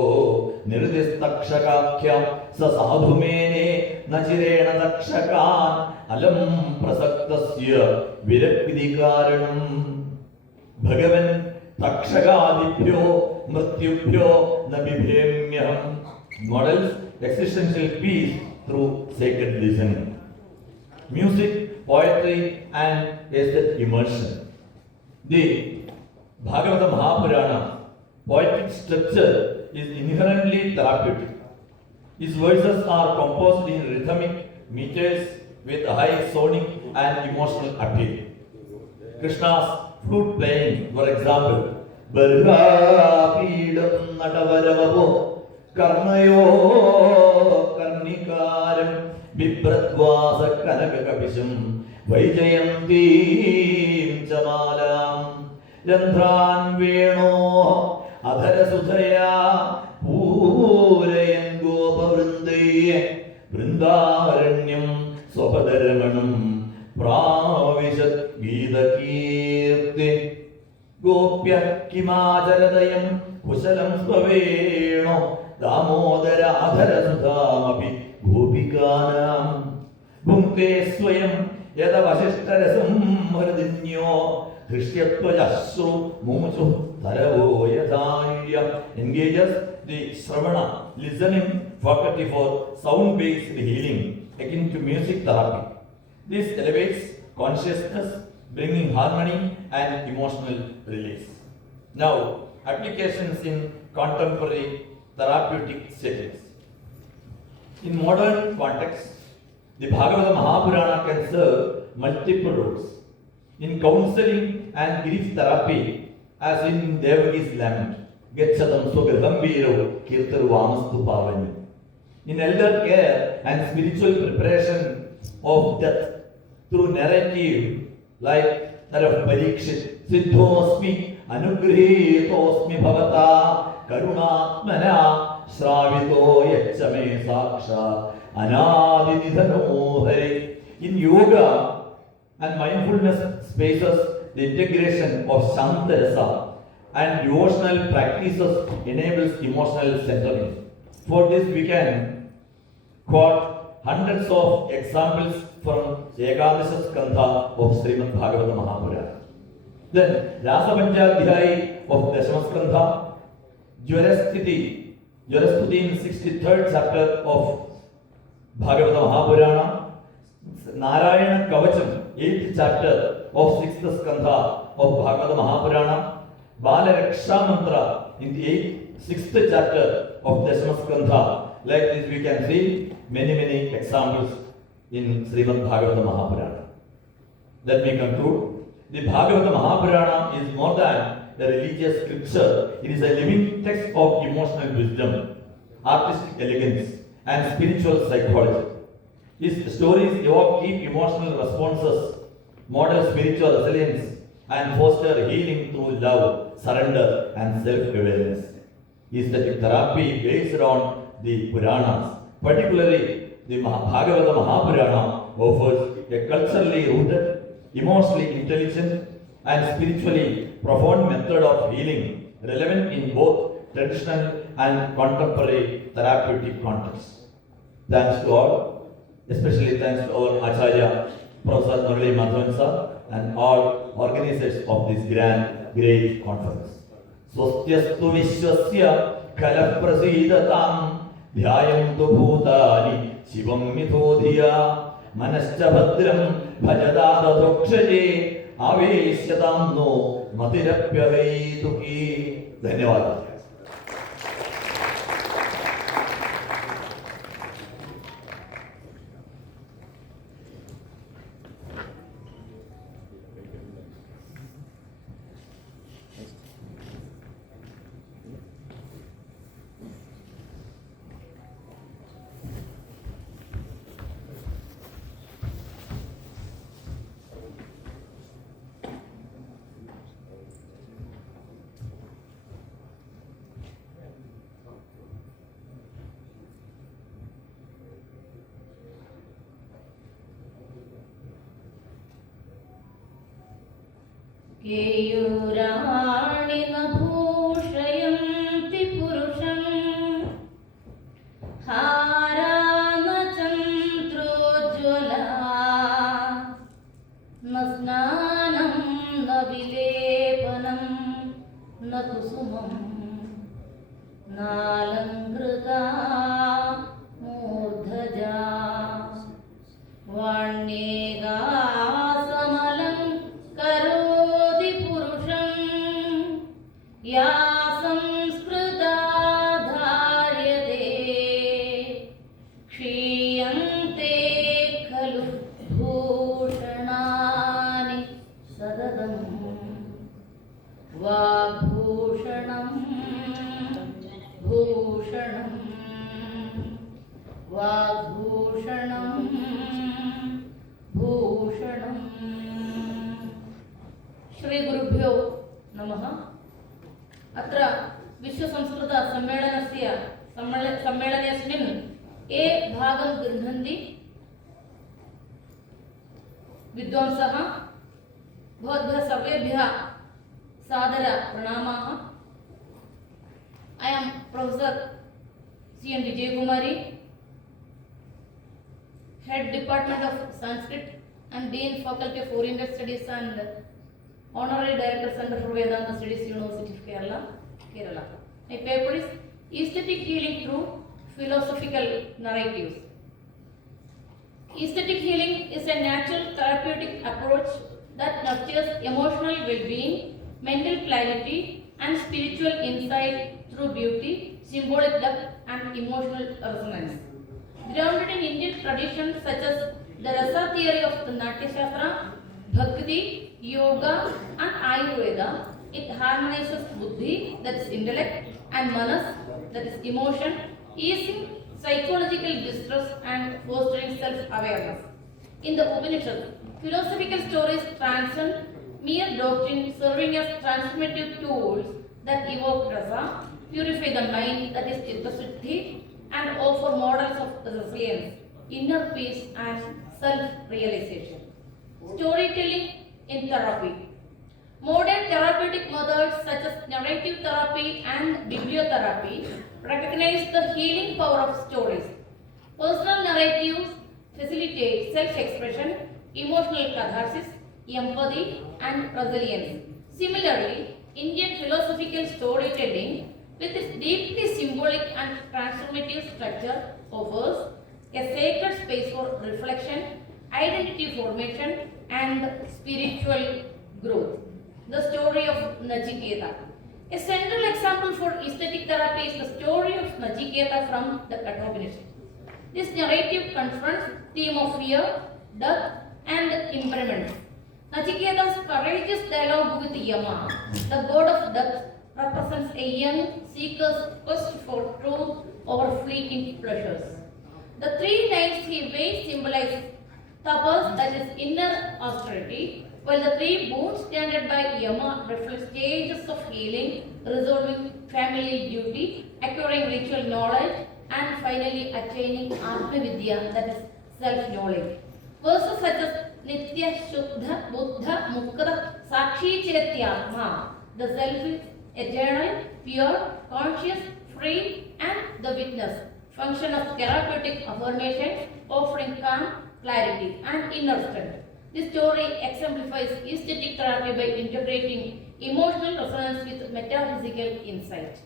Nirdistakshakakhya Sasadhumene Nachirena Dakshakan Alam Prasaktasya Virakvidikaranam Bhagavan Takshakadibhyo Mrityubhyo Nabibhemyam models existential peace through sacred listening. Music, poetry, and aesthetic immersion. The Bhagavata Mahapurana poetic structure is inherently therapeutic. Its verses are composed in rhythmic meters with high sonic and emotional appeal. Krishna's flute playing, for example, Bargapidam Natavaravo Karnayo Karnikaram Vibhratvasa Kanakakapisham Vaijayantim Chamalam Randhran Veno Adharasudhaya Purayan Gopavrindaya Vrindaranyam Swapadaramanam Pravishat Gidakirti Gopya Kimajaradayam Kusalam Svaveno Damodara Adharasudhamapi Gopikanam Bhunte Swayam Yada Vasishtarasam Mardinyo Krishyatvajasu Mumuchu Taravo Yadaya engages the Sravana, listening faculty for sound-based healing akin to music therapy. This elevates consciousness, bringing harmony and emotional release. Now, applications in contemporary therapeutic settings. In modern context, the Bhagavata Mahapurana can serve multiple roles. In counseling and grief therapy, as in Devaki's lament, Getchatam Swagraham Viro Kirtaru Vamastu Pavani. In elder care and spiritual preparation of death through narrative like that of Parikshit, Siddhosmi, Anugrihitosmi Bhavata, Karunatmana, Sravito Yachame Saksha, Anadinidhano Hari. In yoga and mindfulness spaces, the integration of Shantarasa and devotional practices enables emotional centering. For this, we can quote hundreds of examples from Ekadasha Skandha of Srimad Bhagavata Mahapurana. Then Rasa Panchadhyay of Dashama Skandha, Jwarastuti in 63rd chapter of Bhagavata Mahapurana, Narayana Kavacham, 8th chapter of 6th Skandha of Bhagavata Mahapurana, Bala Raksha Mantra in the 6th chapter of Dashama Skandha. Like this we can see many examples in Srimad Bhagavata Mahapurana. Let me conclude. The Bhagavata Mahapurana is more than a religious scripture. It is a living text of emotional wisdom, artistic elegance, and spiritual psychology. Its stories evoke deep emotional responses, model spiritual resilience, and foster healing through love, surrender, and self-awareness. Aesthetic therapy based on the Puranas, particularly the Bhagavata Mahapurana, offers a culturally rooted, emotionally intelligent, and spiritually profound method of healing relevant in both traditional and contemporary therapeutic contexts. Thanks to all, especially thanks to our Acharya, Professor Muraleemadhavan sir, and all organizers of this great conference. Swastyastu Vishwasya Kala Prasidatam Dhyayantu Bhutani Shivam Mithodhiya Manascha Bhadram Bhajadada Dhokshaje Aveshyatam No Matirapya Heituki. Dhanyawad. केयूराणि न भूषयन्ति पुरुषं हारा न चन्द्रोज्ज्वला न स्नानं न विलेपनं न कुसुमं नालङ्कृता मूर्धजा वाण्येकासमलं करोति पुरुषं या संस्कृता धार्यते क्षीयन्ते खलु भूषणानि सततं वाग्भूषणं भूषणं वाग्भूषणं भूषणं. श्री गुरुभ्यो नमः. अत्र विश्वसंस्कृत सम्मेलनेऽस्मिन् ये भागं गृह्णन्ति विद्वांसः भवद्भ्यः सर्वेभ्यः सादर प्रणामाः. I am Professor C.N. Vijaykumari, Head Department of Sanskrit and Dean Faculty of Oriental Studies and Honorary Director Center for Vedanta Studies, University of Kerala. My paper is Aesthetic Healing Through Philosophical Narratives. Aesthetic healing is a natural therapeutic approach that nurtures emotional well-being, mental clarity, and spiritual insight through beauty, symbolic depth, and emotional resonance. Grounded in Indian traditions such as the Rasa theory of the Natya Shastra, Bhakti, Yoga, and Ayurveda, it harmonizes Buddhi, that is intellect, and Manas, that is emotion, easing psychological distress and fostering self-awareness. In the Upanishads, philosophical stories transcend mere doctrine, serving as transformative tools that evoke rasa, purify the mind, that is chitta siddhi, and offer models of resilience, inner peace, and self-realization. Storytelling in therapy. Modern therapeutic methods such as narrative therapy and bibliotherapy recognize the healing power of stories. Personal narratives facilitate self-expression, emotional catharsis, empathy, and resilience. Similarly, Indian philosophical storytelling, with its deeply symbolic and transformative structure, offers a sacred space for reflection, identity formation, and spiritual growth. The story of Nachiketa. A central example for aesthetic therapy is the story of Nachiketa from the Kathmandu. This narrative confronts theme of fear, death, and impermanence. Nachiketa's courageous dialogue with Yama, the god of death, represents a young seeker's quest for truth over fleeting pleasures. The three knives he weighs symbolize tapas, that is inner austerity, while the three boons standard by Yama reflect stages of healing, resolving family duty, acquiring ritual knowledge, and finally attaining Atma Vidya, that is self-knowledge. Verses such as Nitya Shuddha Buddha Mukta Sakshi Chetyatma, the self is eternal, pure, conscious, free, and the witness, function of therapeutic affirmation, offering calm, clarity, and inner strength. This story exemplifies aesthetic therapy by integrating emotional resonance with metaphysical insight.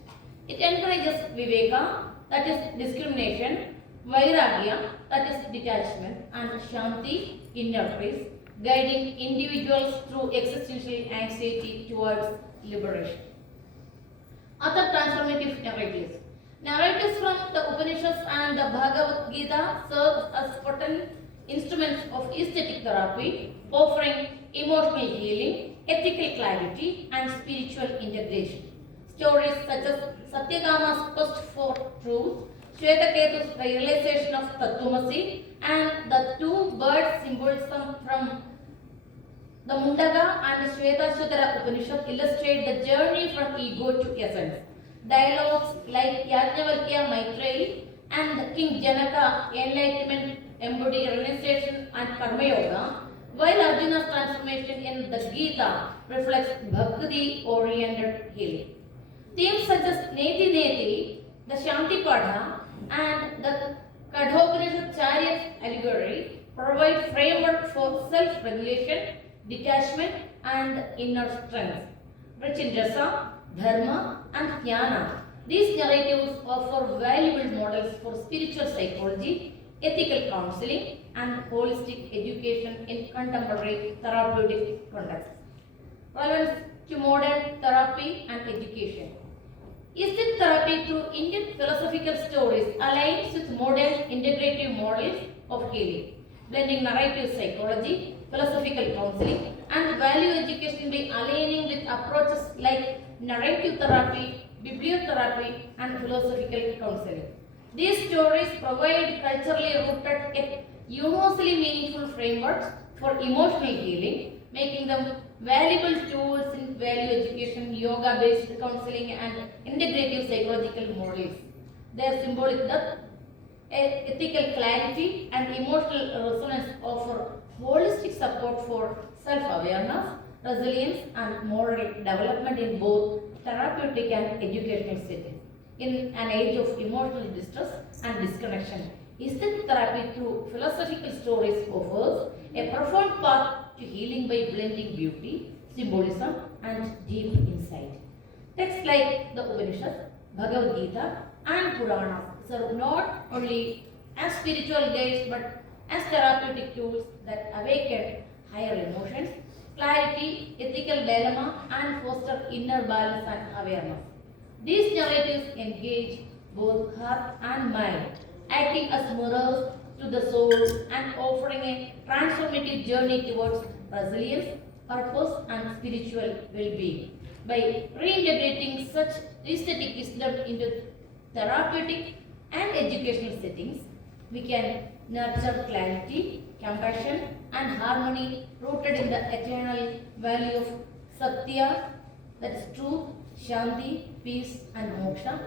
It encourages viveka, that is discrimination, vairagya, that is detachment, and shanti, inner peace, guiding individuals through existential anxiety towards liberation. Other transformative narratives. Narratives from the Upanishads and the Bhagavad Gita serve as potent instruments of aesthetic therapy, offering emotional healing, ethical clarity, and spiritual integration. Stories such as Satyakama's quest for truth, Shvetaketu's realization of Tattvamasi, and the two bird symbolism from the Mundaka and Shvetashvatara Upanishad illustrate the journey from ego to essence. Dialogues like Yajnavalkya Maitreyi and King Janaka enlightenment embody renunciation and karma yoga, while Arjuna's transformation in the Gita reflects bhakti-oriented healing. Themes such as Neti Neti, the Shanti Padha, and the Kadhopanishad chariot allegory provide framework for self-regulation, detachment, and inner strength. Rich in rasa, dharma, and jnana, these narratives offer valuable models for spiritual psychology, ethical counseling, and holistic education in contemporary therapeutic contexts. Relevance to modern therapy and education. Aesthetic therapy through Indian philosophical stories aligns with modern integrative models of healing, blending narrative psychology, philosophical counseling, and value education by aligning with approaches like narrative therapy, bibliotherapy, and philosophical counseling. These stories provide culturally rooted yet universally meaningful frameworks for emotional healing, making them valuable tools in value education, yoga-based counseling, and integrative psychological models. Their symbolic depth, ethical clarity, and emotional resonance offer holistic support for self-awareness, resilience, and moral development in both therapeutic and educational settings. In an age of emotional distress and disconnection, aesthetic therapy through philosophical stories offers a profound path to healing by blending beauty, symbolism, and deep insight. Texts like the Upanishads, Bhagavad Gita, and Puranas serve not only as spiritual guides but as therapeutic tools that awaken higher emotions, clarity, ethical dilemma, and foster inner balance and awareness. These narratives engage both heart and mind, acting as mirrors to the soul and offering a transformative journey towards resilience, purpose, and spiritual well-being. By reintegrating such aesthetic wisdom into therapeutic and educational settings, we can nurture clarity, compassion, and harmony rooted in the eternal value of Satya, that is truth, Shanti, peace, and moksha,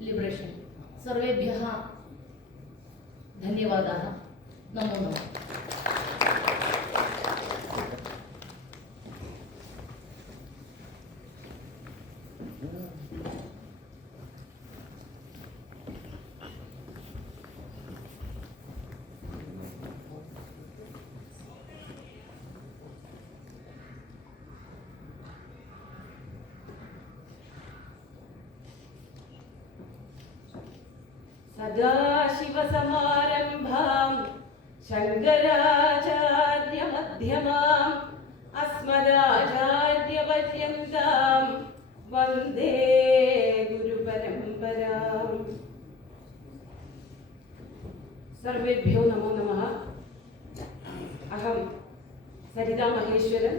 liberation. Sarvebhyaha धन्यवादाः नमो नमः सदाशिवसमारम्भाम् शङ्कराचार्यमध्यमाम् अस्मदाचार्यपर्यन्ताम् वन्दे गुरुपरम्पराम्। सर्वेभ्यो नमो नमः। अहं सरिता महेश्वरन्।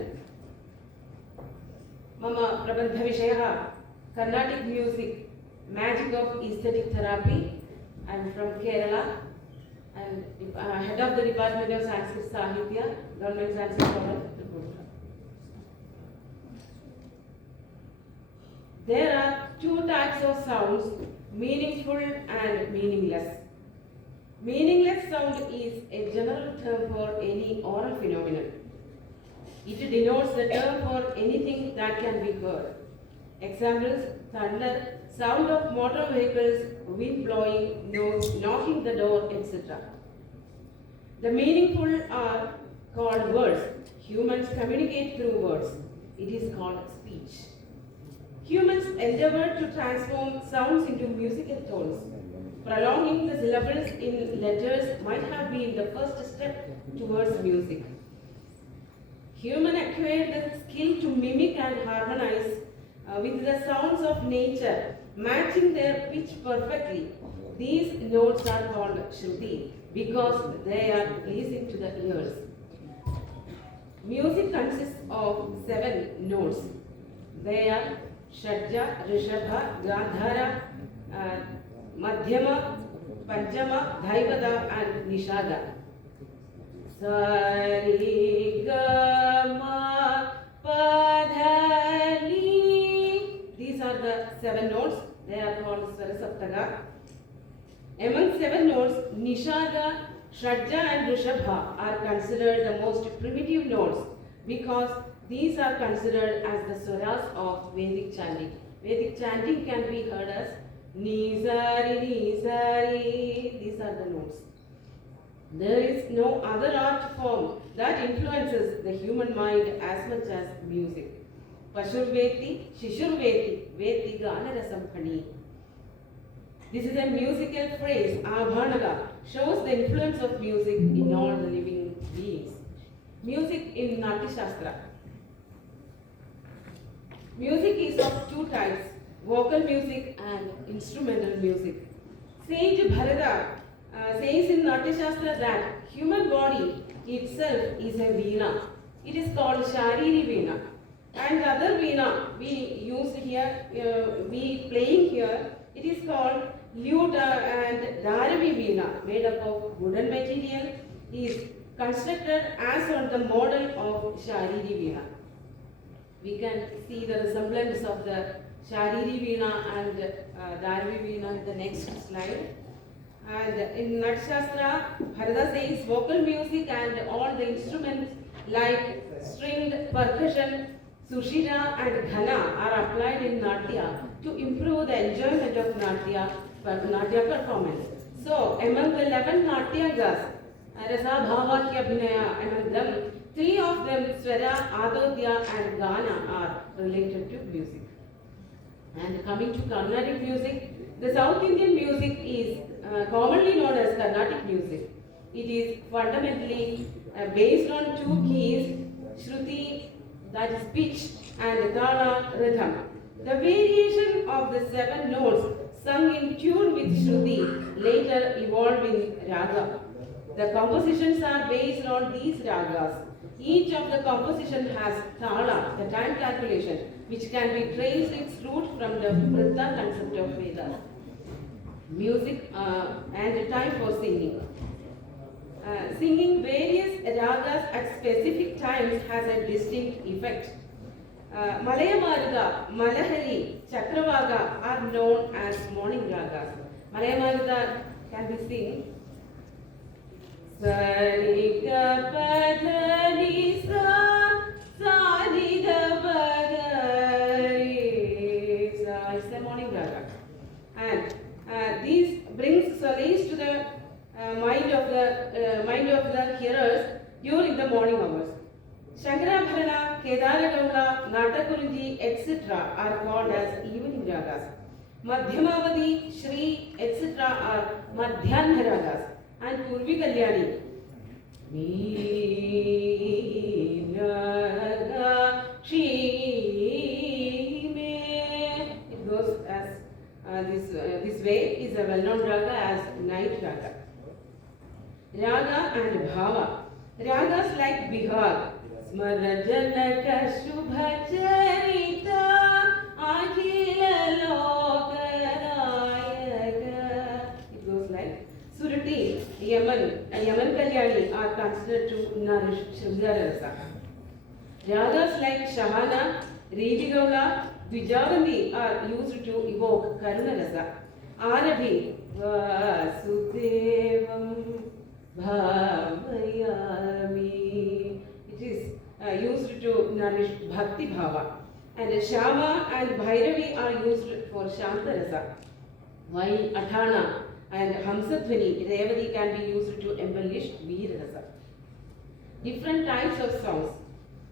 मम प्रबन्धविषयः Carnatic music, magic of aesthetic therapy. I am from Kerala and head of the Department of Sanskrit Sahitya, Government Sanskrit Conference. There are two types of sounds, meaningful and meaningless. Meaningless sound is a general term for any oral phenomenon. It denotes the term for anything that can be heard. Examples: thunder, sound of motor vehicles, wind blowing, knocking the door, etc. The meaningful are called words. Humans communicate through words. It is called speech. Humans endeavor to transform sounds into musical tones. Prolonging the syllables in letters might have been the first step towards music. Human acquired the skill to mimic and harmonize with the sounds of nature, matching their pitch perfectly. These notes are called Shruti because they are pleasing to the ears. Music consists of 7 notes. They are Shadja, Rishabha, Gandhara, Madhyama, Panchama, Dhaivada and Nishada. Sarigama Padhani. These are the 7 notes. They are called Swarasaptaga. Among 7 notes, Nishada, Shadja and Rishabha are considered the most primitive notes because these are considered as the swaras of Vedic chanting. Vedic chanting can be heard as Nizari, Nizari. These are the notes. There is no other art form that influences the human mind as much as music. Pashurveti, Shishurveti, Veti Ganarasam Khani. This is a musical phrase. Abhanaga shows the influence of music in all the living beings. Music in Natya Shastra. Music is of 2 types, vocal music and instrumental music. Saint Bharata says in Natya Shastra that human body itself is a veena. It is called Shariri Veena. And the other veena we use here, we playing here, it is called lute and Dharavi Veena, made up of wooden material, is constructed as on the model of Shariri Veena. We can see the resemblance of the Shariri Veena and Dharavi Veena in the next slide. And in Natya Shastra, Bharata says vocal music and all the instruments like stringed, percussion, Sushira and Ghana are applied in Natya to improve the enjoyment of Natya performance. So, among the 11 Natyagas, Rasa, Bhava, Abhinaya, among them, 3 of them, Swara, Adodhya and Gana, are related to music. And coming to Carnatic music, the South Indian music is commonly known as Carnatic music. It is fundamentally based on 2 keys, Shruti, that is pitch, and Tala, rhythm. The variation of the 7 notes sung in tune with Shruti later evolved in Raga. The compositions are based on these ragas. Each of the composition has Tala, the time calculation, which can be traced its root from the Vritta concept of Vedas. Music and time for singing. Singing various ragas at specific times has a distinct effect. Muraleemadhavan, Malahari, Chakravaga are known as morning ragas. Muraleemadhavan can be sing. Sarikapadhanisa, Saridhapadharisa. It's the morning raga. And these brings solace to the mind of the hearers during the morning hours. Shankarabharana, Kedaragaula, Natakurunji, etc. are called as evening ragas. Madhyamavati, Shri, etc. are Madhyana ragas, and Purvi Kalyani. It goes as this way is a well-known raga as night raga. Raga and Bhava. Ragas like Bihar. Smarajanaka Shubhacharita Akhila Lokanayaka. It goes like Surati, Yaman Kalyani are considered to nourish Shringarasa. Ragas like Shahana, Ridigaula, Dvijavanti are used to evoke Karunarasa. Arabhi, Vasudevam Bhavayami. It is used to nourish Bhakti Bhava. And Shama and Bhairavi are used for Shantarasa. While Athana and Hamsadhvani, Revati can be used to embellish Veerarasa. Different types of songs.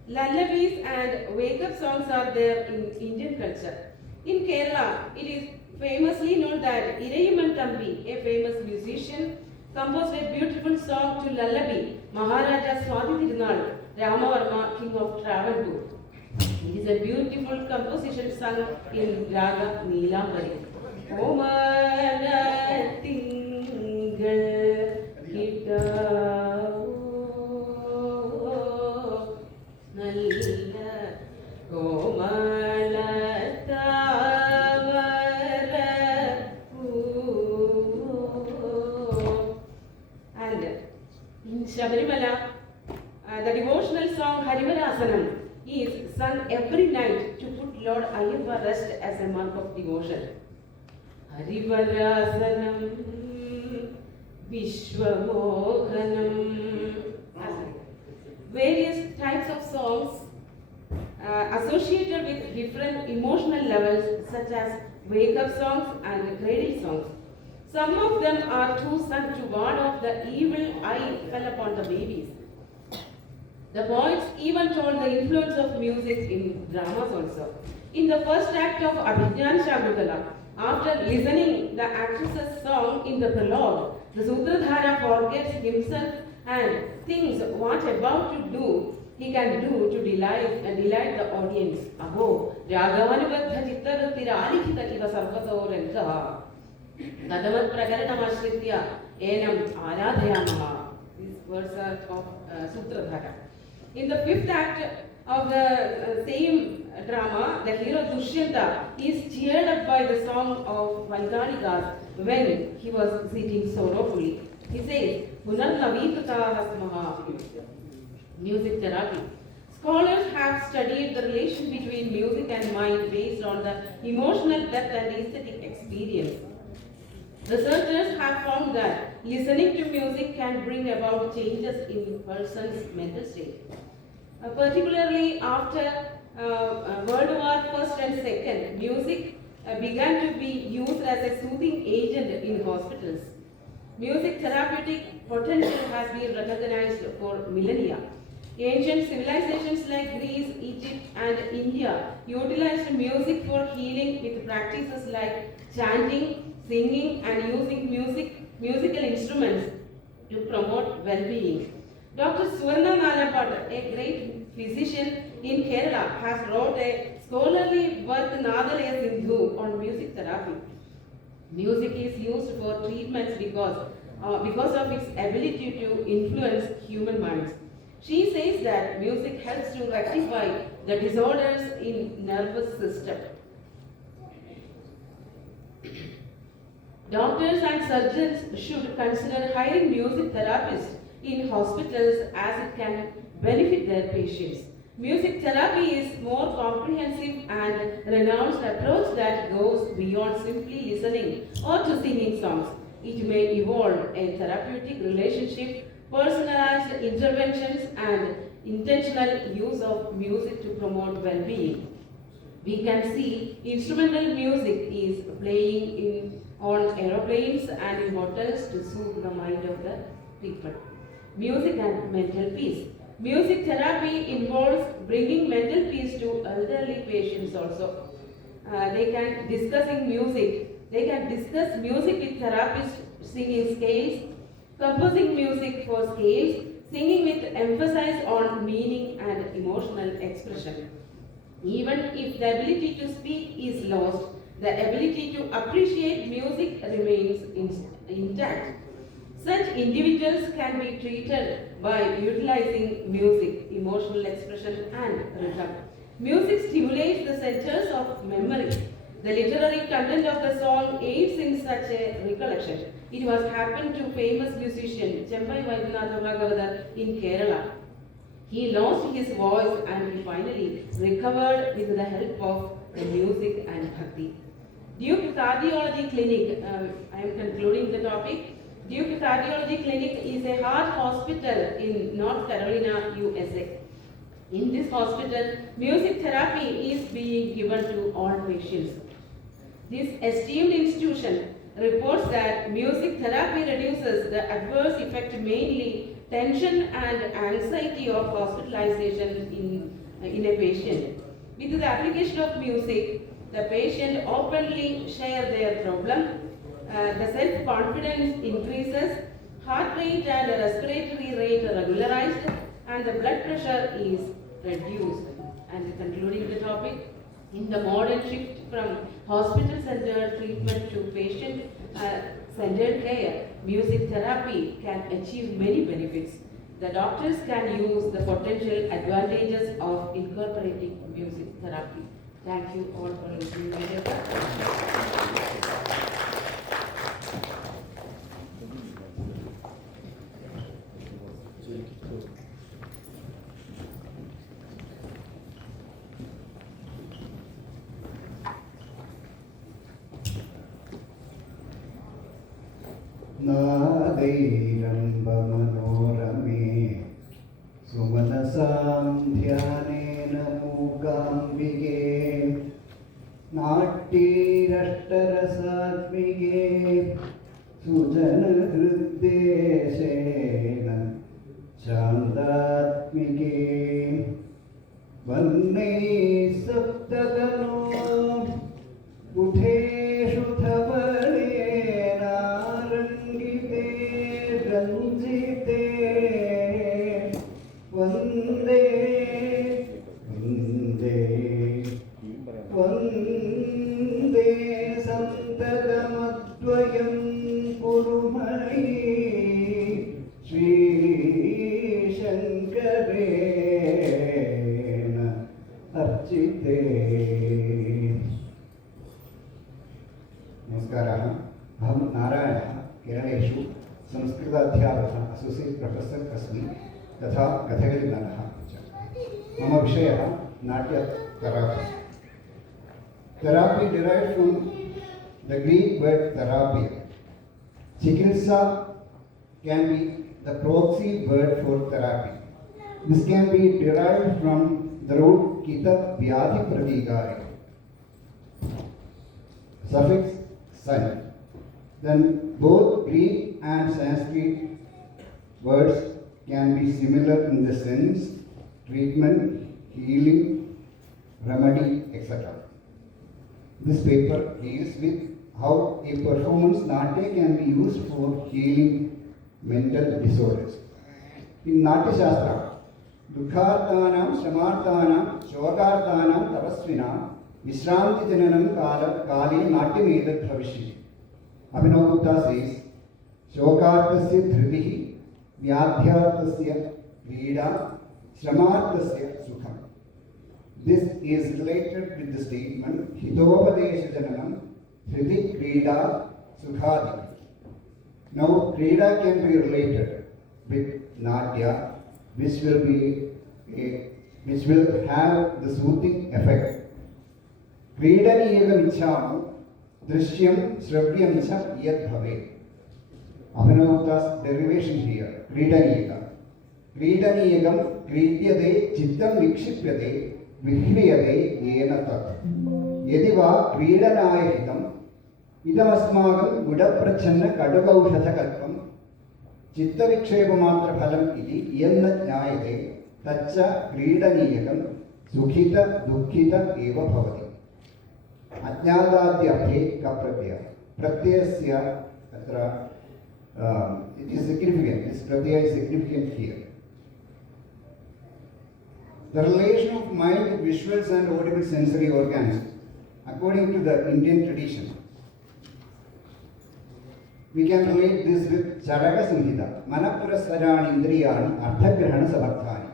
Lullabies and wake-up songs are there in Indian culture. In Kerala, it is famously known that Irayaman Thambi, a famous musician, composed a beautiful song to lullaby Maharaja Swati Tirunal, Ramavarma, king of Travancore. It is a beautiful composition sung in Raga Neelambari. And in Shabarimala, the devotional song Harivarasanam is sung every night to put Lord Ayyappa rest as a mark of devotion. Harivarasanam Vishwamohanam. Various types of songs associated with different emotional levels, such as wake-up songs and cradle songs. Some of them are too sung to ward off the evil eye fell upon the babies. The poets even told the influence of music in dramas also. In the first act of Abhijnan Shakuntala, after listening the actress's song in the prologue, the Sutradhara forgets himself and thinks what about to do he can do to delight the audience. Aho, Ragavanubadha Chittaruttira Alikhita Iva Sarvato Renkaha. Nadamat Prakaranamashritya Enam Aradhyamaha. These words are of Sutradhara. In the fifth act of the same drama, the hero Dushyanta is cheered up by the song of Valgarikas when he was sitting sorrowfully. He says, Punarnavikatahasmaha. Music therapy. Scholars have studied the relation between music and mind based on the emotional depth and aesthetic experience. Researchers have found that listening to music can bring about changes in a person's mental state. Particularly after World War I and II, music began to be used as a soothing agent in hospitals. Music therapeutic potential has been recognized for millennia. Ancient civilizations like Greece, Egypt, and India utilized music for healing with practices like chanting, singing, and using musical instruments to promote well-being. Dr. Suvarna Nalapat, a great physician in Kerala, has wrote a scholarly work Nadalaya Sindhu on music therapy. Music is used for treatments because of its ability to influence human minds. She says that music helps to rectify the disorders in nervous system. Doctors and surgeons should consider hiring music therapists in hospitals as it can benefit their patients. Music therapy is more comprehensive and renounced approach that goes beyond simply listening or to singing songs. It may evolve a therapeutic relationship, personalized interventions, and intentional use of music to promote well-being. We can see instrumental music is playing on aeroplanes and in hotels to soothe the mind of the people. Music and mental peace. Music therapy involves bringing mental peace to elderly patients also. they can discussing music. They can discuss music with therapists, singing scales, composing music for scales, singing with emphasis on meaning and emotional expression. Even if the ability to speak is lost, the ability to appreciate music remains intact. Such individuals can be treated by utilizing music, emotional expression, and rhythm. Music stimulates the centers of memory. The literary content of the song aids in such a recollection. It was happened to famous musician Chempai Vaidyanatha in Kerala. He lost his voice and he finally recovered with the help of the music and bhakti. Duke Cardiology Clinic, I am concluding the topic. Duke Cardiology Clinic is a heart hospital in North Carolina, USA. In this hospital, music therapy is being given to all patients. This esteemed institution reports that music therapy reduces the adverse effect, mainly tension and anxiety of hospitalization in a patient. With the application of music, the patient openly share their problem. The self-confidence increases, heart rate and respiratory rate are regularized, and the blood pressure is reduced. And concluding the topic, in the modern shift from hospital-centered treatment to patient-centered care, music therapy can achieve many benefits. The doctors can use the potential advantages of incorporating music therapy. Thank you all for listening to my talk. नादैरम्बमनोरमे सुमनसां ध्यानेन मूकाम्बिके नाट्यैरष्टरसात्मिके सुजनहृद्देशेन शान्तात्मिके वन्नैः सप्ततनो कुठेषु धवलेनारङ्गिते रञ्जिते वन्दे वन्दे वन्दे सन्ततमद्वयं कुरुमयि श्रीशङ्करेण अर्चिते। नमस्कारः, अहं नारायणः, केरलेषु संस्कृताध्यापकः असोसियेट् professor अस्मि, तथा कथकलिनरः च। मम विषयः नाट्यथेरापि। Therapy derived from the Greek word therapy. Chikitsa can be the proxy word for therapy. This can be derived from the root kita vyadhi pratikare, suffix san. Then both Greek and Sanskrit words can be similar in the sense treatment, healing, remedy, etc. This paper deals with how a performance natya can be used for healing mental disorders. In Natya Shastra, Dukharthanam, Shamarthanam, Shokarthanam, Tapasvinam, Vishranti Jananam Kali Natyamedat Bhavishyati. Abhinav Gupta says, Shokartasya Dhritihi, Vyadhyartasya Krida, Shramartasya Sukham. This is related with the statement Hitopadesha Jananam Dhriti Krida Sukhadi. Now Krida can be related with Natya, which will have the soothing effect. Kridaniyagam ichhamo drishyam shravyam cha yad bhave. Abhinavuta's derivation here, Kridaniyaga. Kridaniyagam kridyade chittam vikshipyate vihriyate yena tat. Yadi va kridanaya hitam idamasmagam gudaprachanna kadugaushadhakatvam चित्तविक्षेपमात्र फलम् इति यन्न ज्ञायते तच्च क्रीडनीयकं सुखित दुःखित एव भवति. अज्ञाताद्यर्थे कप्रत्यय प्रत्ययस्य अत्र it is significant. This pratyaya is significant here. The relation of mind with visuals and audible sensory organs, according to the Indian tradition, we can relate this with Charaka Samhita. Manapurasvarani indriyani arthagrahana samarthani.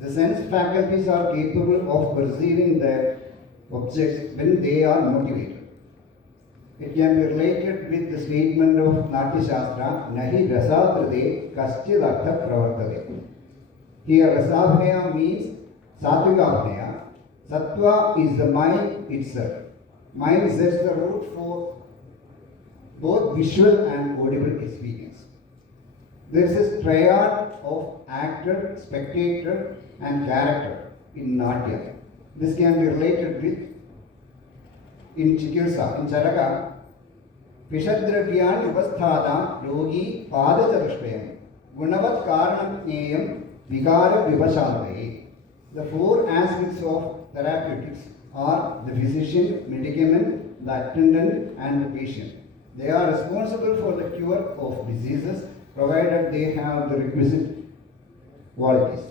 The sense faculties are capable of perceiving their objects when they are motivated. It can be related with the statement of Natya Shastra, Nahi Rasatrade Kaschid Artha Pravartade. Here Rasabhnaya means Sattvika. Sattva is the mind itself. Mind sets the root for both visual and audible experience. There is a triad of actor, spectator and character in Natya. This can be related with in Chikirsa, in Charaka, Pishadravyan Upasthada Yogi Padacharushpayam Gunavat Karanam Jneyam Vigara Vivashantaye. The four aspects of therapeutics are the physician, medicament, the attendant and the patient. They are responsible for the cure of diseases provided they have the requisite qualities.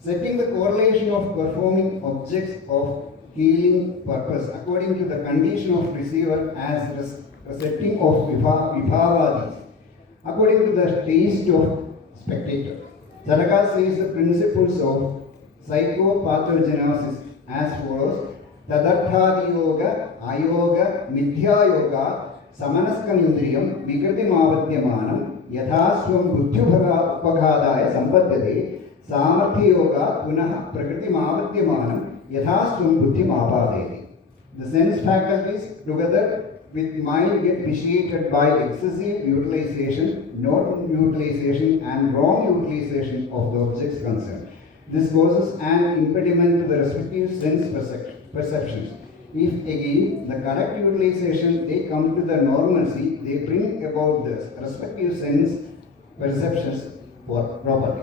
Setting the correlation of performing objects of healing purpose according to the condition of receiver as setting of vibhavadis according to the taste of spectator. Charaka says the principles of psychopathogenosis as follows: tadarthadi yoga, ayoga, mithya yoga, samanaskamindriyam, vikritimavadyamanam, yathaswam buddhyupaghadaya sampadhyate, samarthya yoga, punah prakritimavadyamanam, yathaswam buddhimapādeti. The sense faculties together with mind get vitiated by excessive utilization, non-utilization and wrong utilization of the objects concerned. This causes an impediment to the respective sense perceptions. If again the correct utilization, they come to the normalcy, they bring about the respective sense perceptions properly.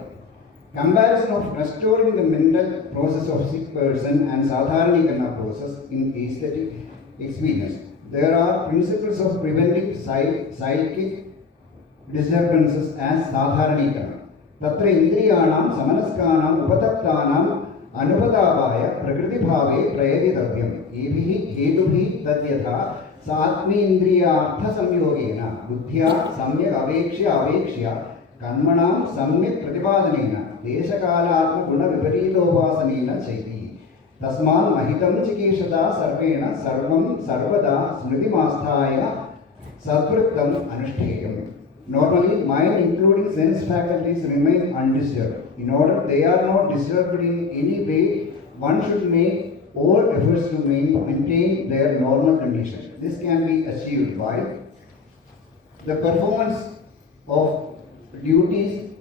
Comparison of restoring the mental process of sick person and Sadharanikarana process in aesthetic experience. There are principles of preventing psychic disturbances as Sadharanikarana. Tatra indriyanam samanaskanam upataptanam anupatavaya prakriti bhave prayaditavyam. Evihi hedubhi tadyatha satmi indriyartha samyogena buddhya samyak avekshya कर्मणां सम्यक् प्रतिपादनेन देशकालात्म गुण विपरीतोपासनेन चैति तस्मात् महितं चिकीर्षता सर्वेण सर्वं सर्वदा स्मृतिमास्थाय सद्वृत्तम् अनुष्ठेयम्. Normally, mind including sense faculties remain undisturbed. In order they are not disturbed in any way, one should make all efforts to maintain their normal condition. This can be achieved by the performance of duties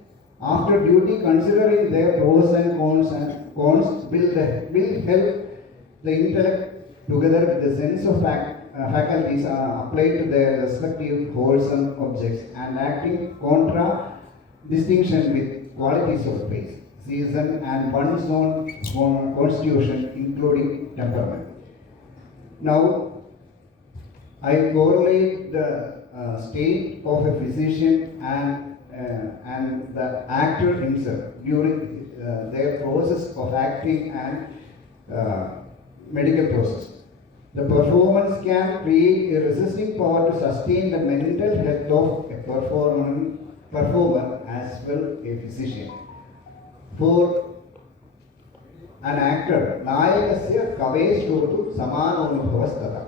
after duty, considering their pros and cons will help the intellect together with the sense of faculties applied to their respective wholesome objects and acting contra distinction with qualities of place, season and one's own constitution including temperament. Now I correlate the state of a physician and the actor himself during their process of acting and medical process. The performance can create a resisting power to sustain the mental health of a performer as well a physician. For an actor, nayakasya kavestotu samananubhavastata.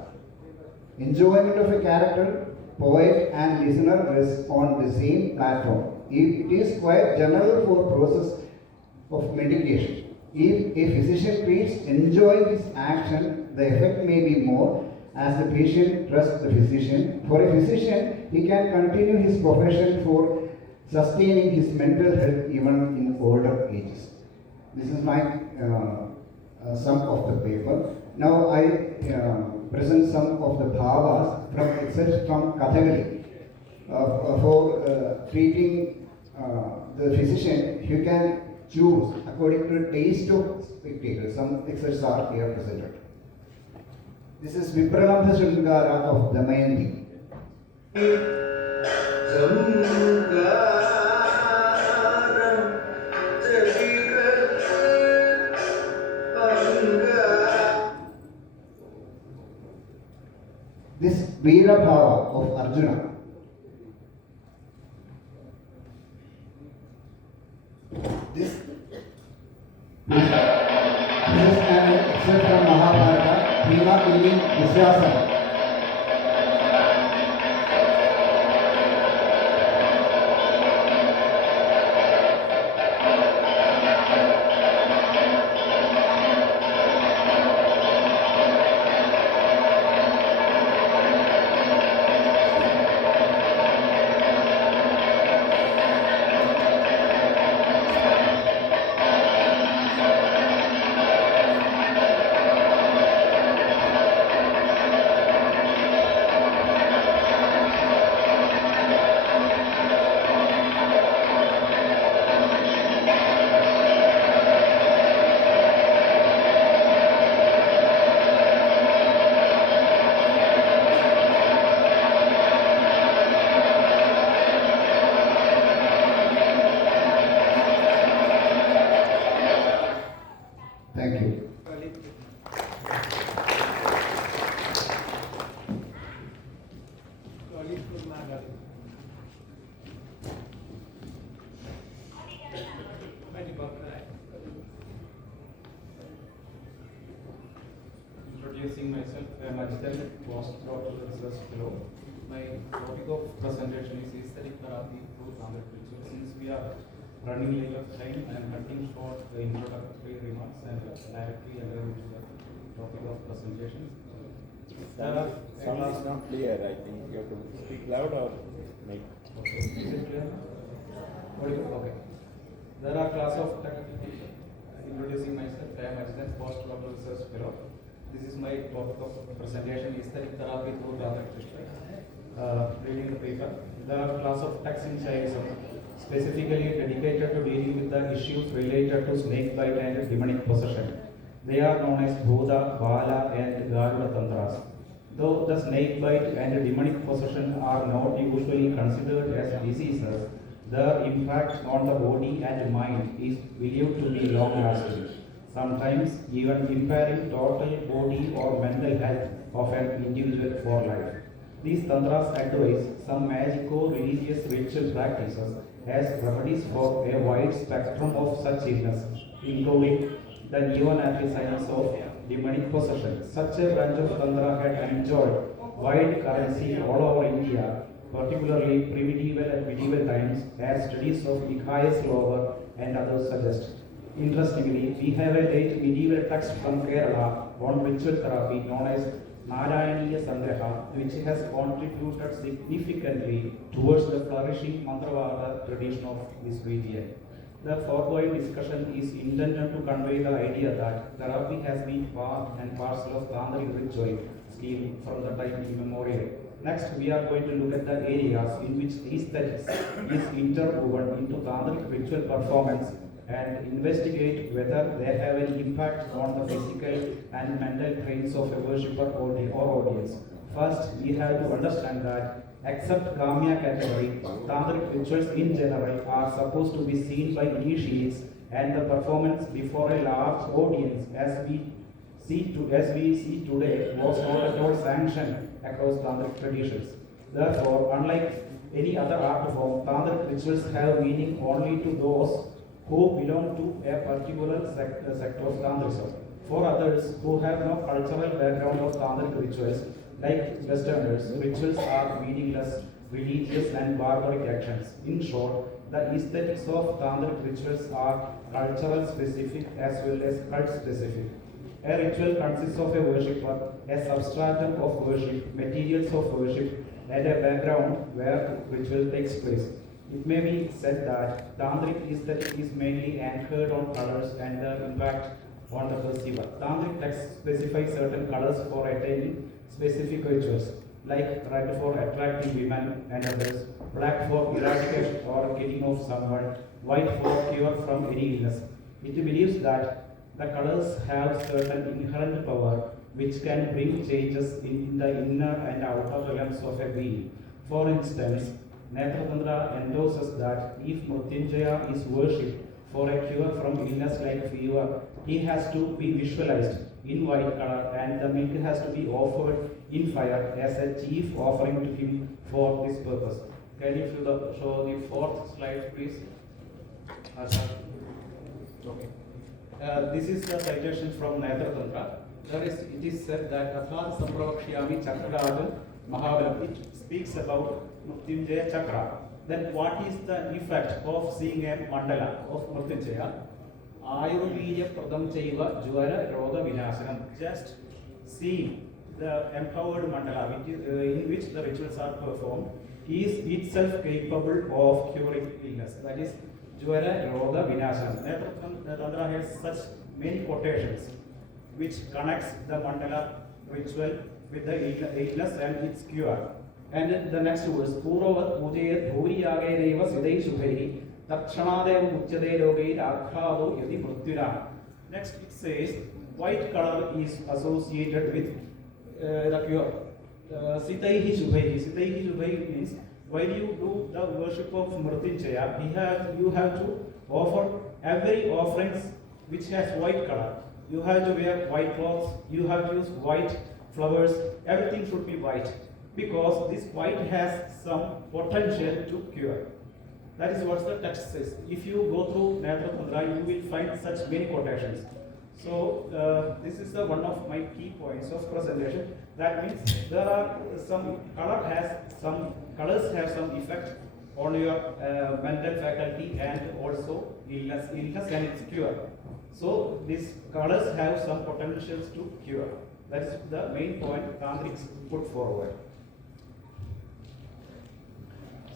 Enjoyment of a character, poet and listener rest on the same platform. It is quite general for process of medication. If a physician treats enjoying his action, the effect may be more as the patient trusts the physician. For a physician, he can continue his profession for sustaining his mental health even in older ages. This is my sum of the paper. Now I present some of the bhavas from excerpts from Kathakali. For treating the physician, you can choose according to the taste of spectators. Some excerpts are here presented. This is Vipranatha Shringara of Damayanti. This Veera Bhava of Arjuna. This is an excerpt from Mahabharata, Bhima killing Dushasana. Thank you. Introducing myself, I am Ajit, postdoctoral research fellow. My topic of presentation is aesthetic therapy through Tamil culture. Since we are running late of time, I am cutting short the introductory remarks and directly enter into the topic of presentation. Sound is not clear. I think you have to speak loud or make. Okay. Is it clear? Okay. There are class of introducing myself. I am Ajit, postdoctoral research fellow. This is my topic of presentation, aesthetic therapy through Tamil culture. Reading the paper. There are class of texts in Shaivism, specifically dedicated to dealing with the issues related to snake bite and demonic possession. They are known as Bhuta, Bala and Garuda Tantras. Though the snake bite and demonic possession are not usually considered as diseases, their impact on the body and mind is believed to be long-lasting, sometimes even impairing total body or mental health of an individual for life. These tantras advise some magico-religious ritual practices as remedies for a wide spectrum of such illness, including the neonatal signs of demonic possession. Such a branch of tantra had enjoyed wide currency all over India, particularly primitive and medieval times, as studies of Nikkaya Slover and others suggest. Interestingly, we have a late medieval text from Kerala on ritual therapy known as Narayaniya Sangraha, which has contributed significantly towards the flourishing Mantravada tradition of this region. The foregoing discussion is intended to convey the idea that therapy has been part and parcel of Tantric ritual scheme from the time immemorial. Next, we are going to look at the areas in which aesthetics is interwoven into Tantric ritual performance and investigate whether they have any impact on the physical and mental traits of a worshipper or audience. First, we have to understand that, except Kamya category, Tantric rituals in general are supposed to be seen by initiates, and the performance before a large audience, as we see today, was not at all sanctioned across Tantric traditions. Therefore, unlike any other art form, Tantric rituals have meaning only to those who belong to a particular sector of Tantrism. For others who have no cultural background of Tantric rituals, like Westerners, rituals are meaningless, religious and barbaric actions. In short, the aesthetics of Tantric rituals are cultural specific as well as cult specific. A ritual consists of a worshipper, a substratum of worship, materials of worship, and a background where ritual takes place. It may be said that Tantric aesthetic is mainly anchored on colors and their impact on the perceiver. Tantric texts specify certain colors for attaining specific rituals, like red for attracting women and others, black for eradication or getting off someone, white for cure from any illness. It believes that the colors have certain inherent power which can bring changes in the inner and outer realms of a being. For instance, Netratantra endorses that if Mrityunjaya is worshipped for a cure from illness like fever, he has to be visualized in white color and the milk has to be offered in fire as a chief offering to him for this purpose. Can you show the fourth slide, please? Okay. This is the citation from Netratantra. It is said that Athad Sampravakshiyami Chakradam Mahabalam. It speaks about Mrityunjaya Chakra. Then what is the effect of seeing a mandala of Mrityunjaya? Ayurveda Pradam Chaiva Jwara Roga Vinashanam. Just seeing the empowered mandala in which the rituals are performed is itself capable of curing illness. That is Jwara Roga Vinashanam. Netratantra has such many quotations which connects the mandala ritual with the illness and its cure. And the next verse, Puravat Pujayat Bhuriyagayeva Sidai Shubhai Takshanadev Muchade Rogai Akhado Yadi Mrityura. Next it says, white color is associated with the cure. Sidai Shubhai. Sidai Shubhai means while you do the worship of Mrityunjaya, you have to offer every offerings which has white color. You have to wear white clothes, you have to use white flowers, everything should be white. Because this white has some potential to cure. That is what the text says. If you go through Netratantra, you will find such many quotations. So this is one of my key points of presentation. That means there are some colors have some effect on your mental faculty and also illness and its cure. So these colors have some potentials to cure. That is the main point Tantrics put forward.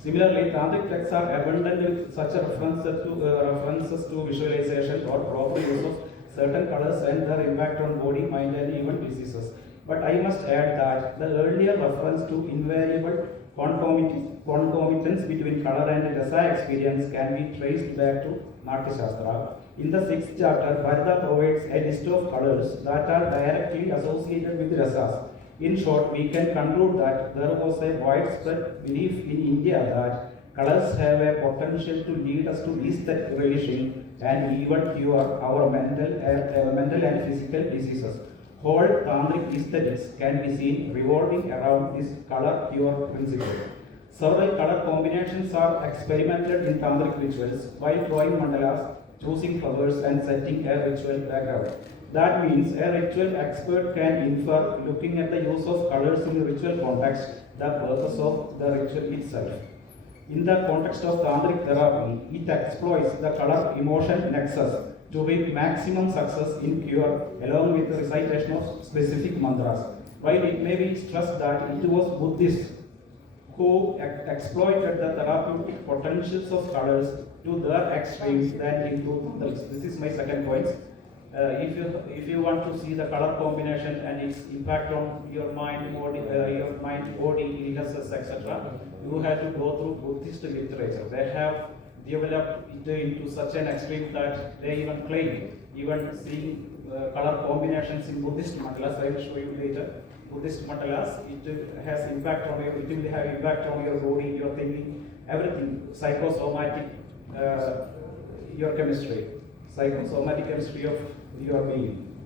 Similarly, Tantric texts are abundant with such references to visualization or proper use of certain colors and their impact on body, mind, and even diseases. But I must add that the earlier reference to invariable concomitance between color and rasa experience can be traced back to Natya Shastra. In the 6th chapter, Bharata provides a list of colors that are directly associated with rasas. In short, we can conclude that there was a widespread belief in India that colors have a potential to lead us to aesthetic relishing and even cure our mental and physical diseases. Whole Tantric aesthetics can be seen revolving around this color cure principle. Several color combinations are experimented in Tantric rituals while drawing mandalas, choosing flowers, and setting a ritual background. That means a ritual expert can infer, looking at the use of colors in the ritual context, the purpose of the ritual itself. In the context of Tantric therapy, it exploits the color emotion nexus to bring maximum success in cure along with the recitation of specific mantras. While it may be stressed that it was Buddhists who exploited the therapeutic potentials of colors to their extremes than into the list. This is my second point. If you want to see the color combination and its impact on your mind, body, illnesses, etc., you have to go through Buddhist literature. They have developed it into such an extreme that they even claim, even seeing color combinations in Buddhist mandalas. I will show you later. Buddhist mandalas, it has impact on it will have impact on your body, your thinking, everything, psychosomatic, your chemistry, psychosomatic chemistry of your being.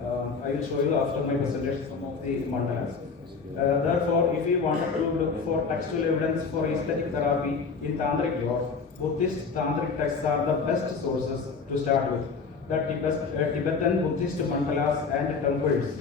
I will show you after my presentation some of the mandalas. Therefore, if you wanted to look for textual evidence for aesthetic therapy in Tantric law, Buddhist Tantric texts are the best sources to start with. The Tibetan Buddhist mandalas and temples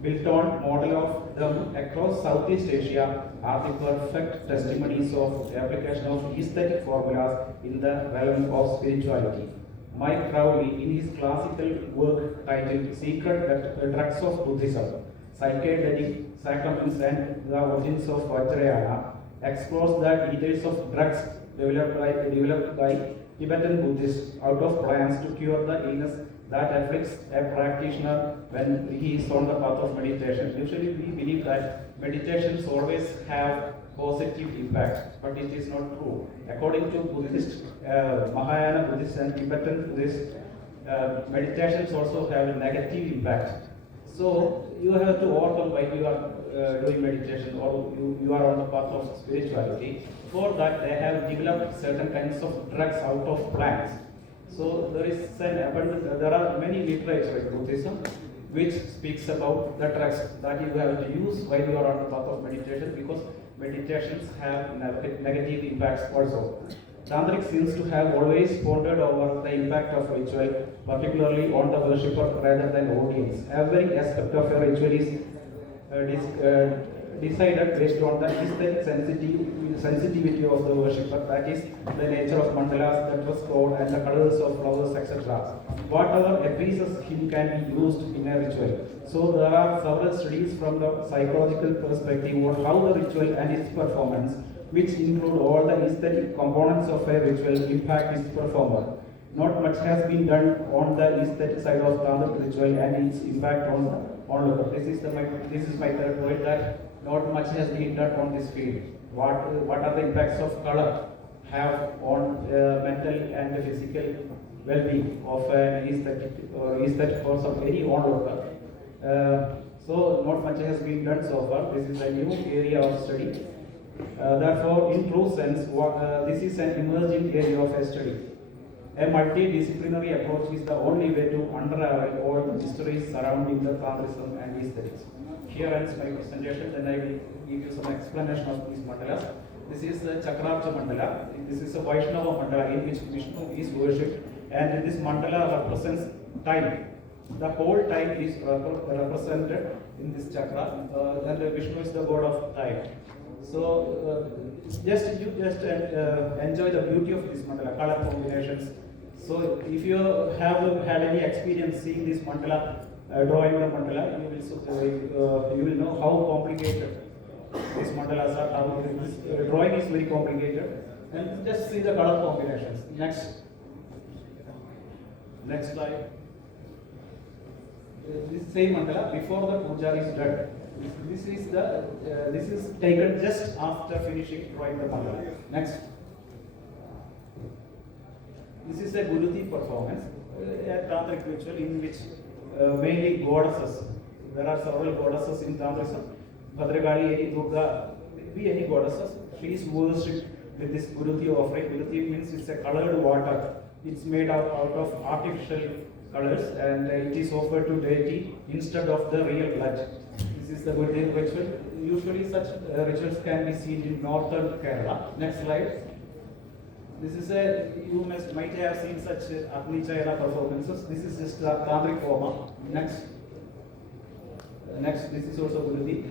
built on model of them across Southeast Asia are the perfect testimonies of the application of aesthetic formulas in the realm of spirituality. Mike Crowley, in his classical work titled Secret Drugs of Buddhism, Psychedelic Sacraments and the Origins of Vajrayana, explores the details of drugs developed by Tibetan Buddhists out of plans to cure the illness that afflicts a practitioner when he is on the path of meditation. Usually we believe that meditations always have positive impact, but it is not true. According to Buddhist, Mahayana Buddhist and Tibetan Buddhist meditations also have a negative impact. So you have to overcome while you are doing meditation or you are on the path of spirituality. For that, they have developed certain kinds of drugs out of plants. So there are many literature in Buddhism which speaks about the drugs that you have to use while you are on the path of meditation, because meditations have negative impacts also. Tantric seems to have always pondered over the impact of ritual, particularly on the worshipper rather than audience. Every aspect of a ritual is decided based on the aesthetic sensitivity of the worshipper, that is, the nature of mandalas, the dress code, and the colors of flowers, etc. Whatever appeases him can be used in a ritual. So there are several studies from the psychological perspective on how the ritual and its performance, which include all the aesthetic components of a ritual, impact its performer. Not much has been done on the aesthetic side of tantric ritual and its impact on local. This is my third point, that not much has been done on this field. What are the impacts of color have on mental and physical well-being of an aesthetic course of any onlooker? So not much has been done so far. This is a new area of study. Therefore, in true sense, this is an emerging area of study. A multidisciplinary approach is the only way to unravel all the mysteries surrounding the Tantrism and aesthetics. Here ends my presentation, then I will give you some explanation of these mandalas. This is the Chakrabja mandala. This is a Vaishnava mandala in which Vishnu is worshipped, and this mandala represents time. The whole time is represented in this chakra, and Vishnu is the god of time. So just enjoy the beauty of this mandala, color combinations. So if you have had any experience seeing this mandala, drawing the mandala, you will know how complicated these mandalas are. How this drawing is very complicated, and just see the color combinations. Next slide. This same mandala before the puja is done. This is taken just after finishing drawing the mandala. Next. This is a Guruti performance, a tantric ritual in which mainly goddesses. There are several goddesses in Tantrism. Bhadrakali, Durga, be any goddesses. She is worshipped with this Guruti offering. Guruti means it's a colored water. It's made out of artificial colors, and it is offered to deity instead of the real blood. This is the Guruti ritual. Usually such rituals can be seen in northern Kerala. Next slide. This is you might have seen such Agni Chayana performances. This is just a tantric form. Next, this is also Guruti.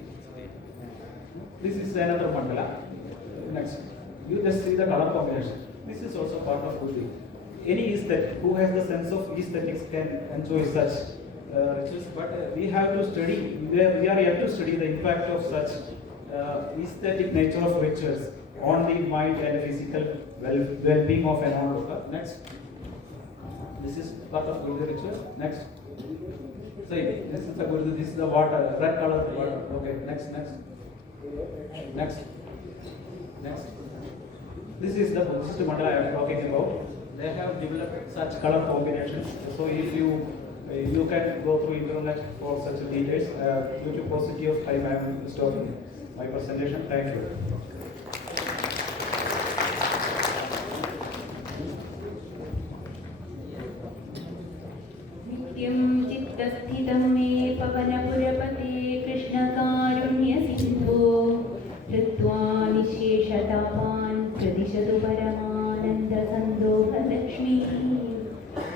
This is another mandala. Next, you just see the color combination. This is also part of Guruti. Any aesthetic who has the sense of aesthetics can enjoy such rituals, but we have to study. We are yet to study the impact of such aesthetic nature of rituals on the mind and physical well-being of an onlooker. Next. This is part of Guruti ritual. Next. Same. This is the Guruti. This is the water, red color water. Okay. Next. This is the Buddhist mandala I am talking about. They have developed such color combinations. So if you can go through internet for such details. Due to paucity of time, I am stopping my presentation. Thank you. चित्तस्थितं मे पवनपुरपते कृष्णकारुण्यसिन्धो धृत्वा निःशेषतापान् प्रदिशतु परमानन्दसन्दोहलक्ष्मीः.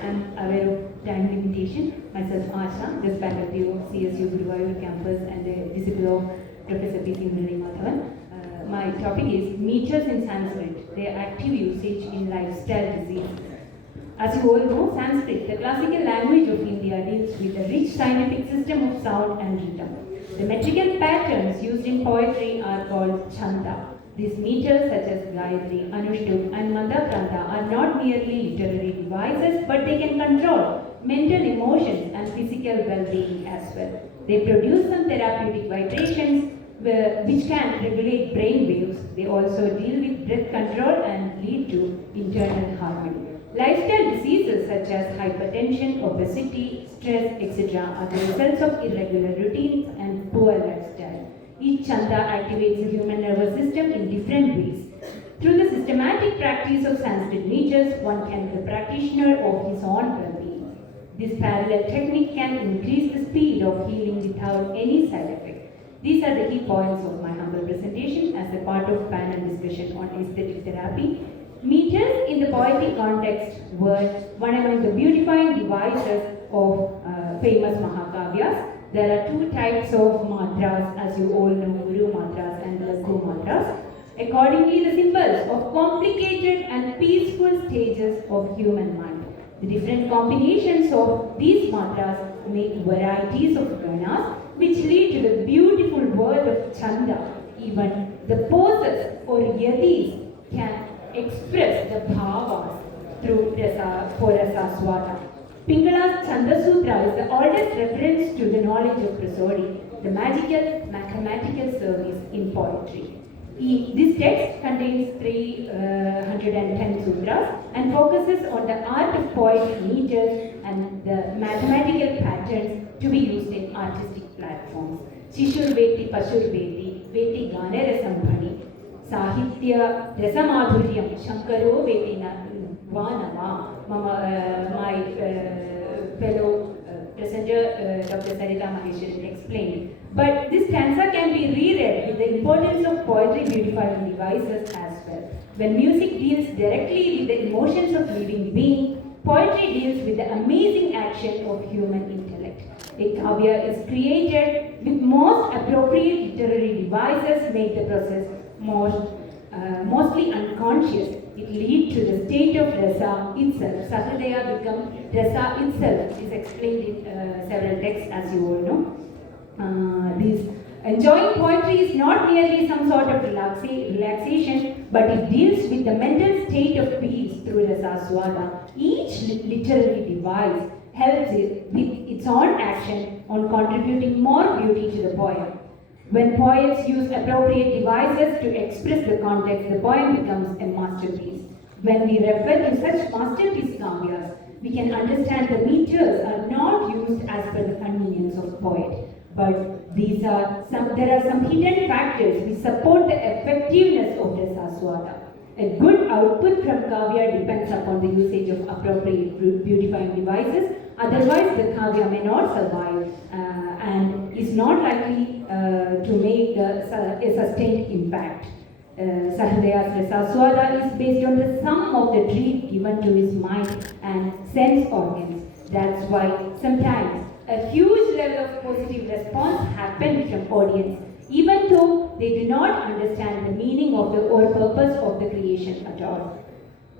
I'm aware of time limitation. Myself Asha, just faculty of CSU Guruvayur campus and a disciple of Professor P.C. Muraleemadhavan. My topic is meters in Sanskrit, their active usage in lifestyle disease. As you all know, Sanskrit, the classical language of India, deals with a rich scientific system of sound and rhythm. The metrical patterns used in poetry are called chanda. These meters such as Gayatri, Anushtup and Mandapranta are not merely literary devices, but they can control mental emotions and physical well-being as well. They produce some therapeutic vibrations which can regulate brain waves. They also deal with breath control and lead to internal harmony. Lifestyle diseases such as hypertension, obesity, stress, etc. are the results of irregular routines and poor lifestyle. Each chanda activates the human nervous system in different ways. Through the systematic practice of Sanskrit meters, one can be the practitioner of his own well-being. This parallel technique can increase the speed of healing without any side effect. These are the key points of my humble presentation as a part of panel discussion on aesthetic therapy. Meters in the poetic context were one among the beautifying devices of famous Mahakavyas. There are two types of matras, as you all know, Guru matras and Lagu matras. Accordingly, the symbols of complicated and peaceful stages of human mind. The different combinations of these matras make varieties of ganas, which lead to the beautiful world of chanda. Even the poses or yadis can express the bhavas through rasa swata. Pingala's Chanda Sutra is the oldest reference to the knowledge of prosody, the magical mathematical service in poetry. This text contains 310 sutras and focuses on the art of poetic meters and the mathematical patterns to be used in artistic platforms. Shishur Veti Pashur Veti, Veti Gane Rasambhani, Sahitya Rasamadhuryam, Shankaro Veti Vanava. My fellow presenter, Dr. Sarita Maheshwaran, explained. But this stanza can be reread with the importance of poetry beautifying devices as well. When music deals directly with the emotions of living being, poetry deals with the amazing action of human intellect. A kavya is created with most appropriate literary devices make the process mostly unconscious. It leads to the state of rasa itself. Sahridaya become rasa itself. It is explained in several texts, as you all know. Enjoying poetry is not merely some sort of relaxation, but it deals with the mental state of peace through rasa swada. Each literary device helps it with its own action on contributing more beauty to the poem. When poets use appropriate devices to express the context, the poem becomes a masterpiece. When we refer to such masterpiece kavyas, we can understand the meters are not used as per the convenience of poet, but there are some hidden factors which support the effectiveness of the saswada. A good output from kavya depends upon the usage of appropriate beautifying devices. Otherwise, the kavya may not survive and is not likely to make a sustained impact. Sahridaya's Rasaswada is based on the sum of the treat given to his mind and sense organs. That's why sometimes a huge level of positive response happens from audience, even though they do not understand the meaning of or purpose of the creation at all.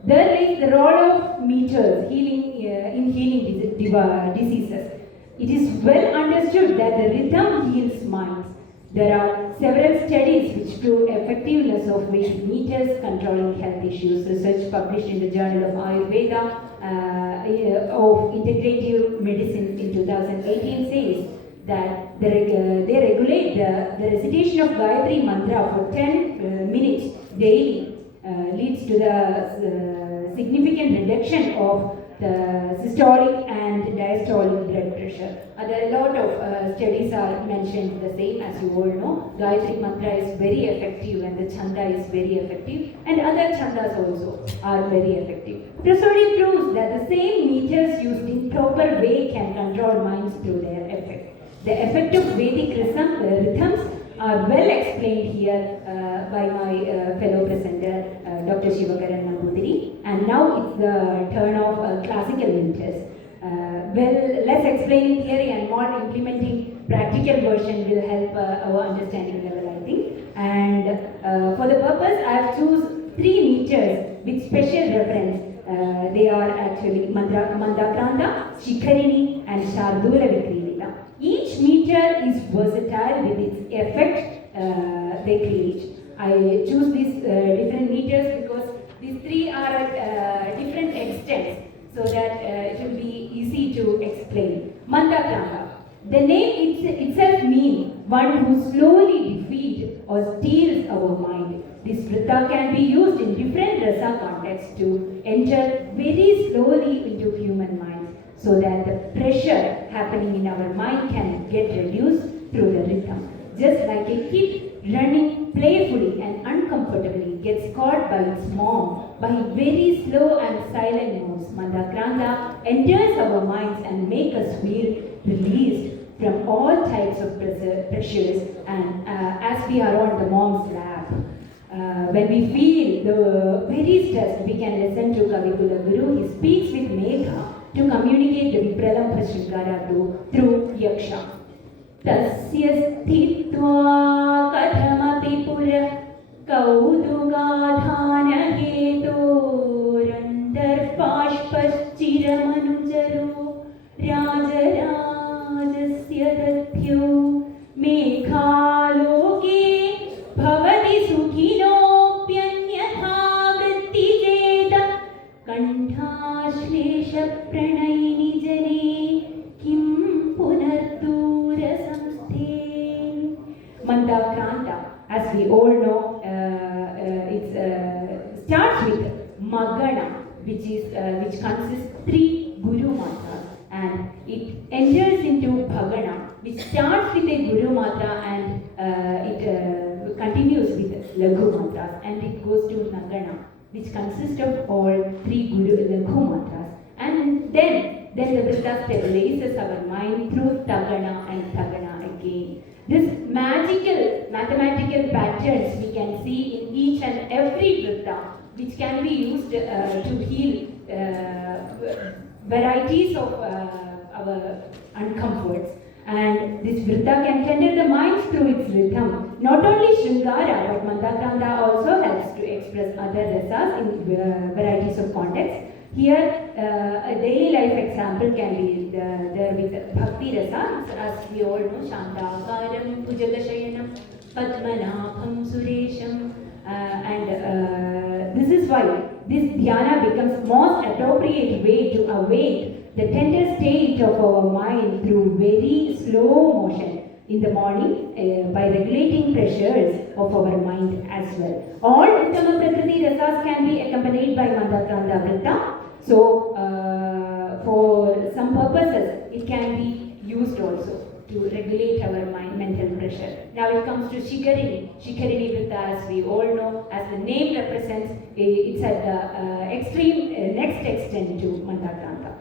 There is the role of meters in healing diseases. It is well understood that the rhythm heals minds. There are several studies which prove effectiveness of Vedic meters controlling health issues. Research published in the Journal of Ayurveda of Integrative Medicine in 2018 says that they regulate the recitation of Gayatri Mantra for 10 minutes daily leads to the significant reduction of the systolic and diastolic blood pressure. A lot of studies are mentioned the same, as you all know. Gayatri Mantra is very effective and the Chanda is very effective, and other Chandas also are very effective. Prosody proves that the same meters used in proper way can control minds through their effect. The effect of Vedic rhythms are well explained here by my fellow presenter, Dr. Shivakaran Nambudiri. And now it's the turn of classical meters. Less explaining theory and more implementing practical version will help our understanding level, I think. And for the purpose, I have chosen 3 meters with special reference. They are actually Mandakranta, Shikharini, and Shardura Vikrilila. Each meter is versatile with its effect they create. I choose these different meters because these 3 are at different extents, so that it will be easy to explain. Mandakranta. The name itself means one who slowly defeats or steals our mind. This vrita can be used in different rasa contexts to enter very slowly into human human minds, so that the pressure happening in our mind can get reduced through the rhythm. Just like a kid running playfully and uncomfortably gets caught by its mom by very slow and silent moves, Mandakranta enters our minds and makes us feel released from all types of pressures, and as we are on the mom's lap. When we feel the very stressed, we can listen to Kavikula Guru. He speaks with Megha to communicate the Vipralambha Shringara through Yaksha. Tasya sthitva kathamapi pura kaudugadhana hetorandar-pashpaschiramanujaro rajarajasya dathyo meghaloke bhavati sukhinopyanyatha vrittijeta kanthaślesha pranayini jane kim punardura samsthe. Mandakranta, as we all know, it starts with Magana, which consists 3 Guru mantras, and it enters into Bhagana, which starts with a Guru mantra and it continues with Laghu mantras, and it goes to Nagana, which consists of all 3 Guru Laghu mantras, and then the Vritta stabilizes our mind through Tagana and Tagana again. This magical mathematical patterns we can see in each and every Vritta, which can be used to heal varieties of our uncomforts. And this Vritta can tender the mind through its rhythm. Not only Shringara, but Mandakranta also helps to express other rasas in varieties of contexts. Here, a daily life example can be there with Bhakti Rasa, as we all know, Shantakaram, Pujagashayanam, Padmanabham, Suresham, and this is why this dhyana becomes most appropriate way to awake the tender state of our mind through very slow motion in the morning by regulating pressures of our mind as well. All Uttama Prakriti Rasas can be accompanied by Mandakranta Vritta. So, for some purposes, it can be used also to regulate our mind, mental pressure. Now it comes to Shikarini. Shikarini Vritta, as we all know, as the name represents, it's at the extreme next extent to Mandakranta.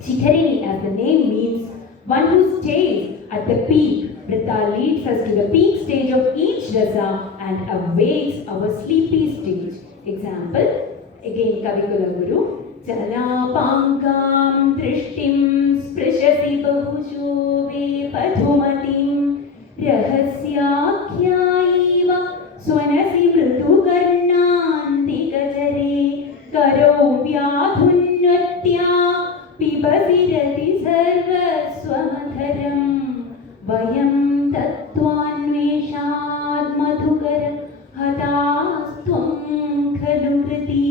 Shikarini, as the name means, one who stays at the peak. Vritta leads us to the peak stage of each rasa and awakes our sleepy stage. Example, again Kavikula Guru. Chalapangam drishtim sprishasi bahujo ve padhumatim rahasyakhyaiva swanasi mrutugarnanti gajare karo vyadhunnatya pibasirati sarvaswamadharam vayam tattvanveshad madhukara hatasthvam khalu kriti.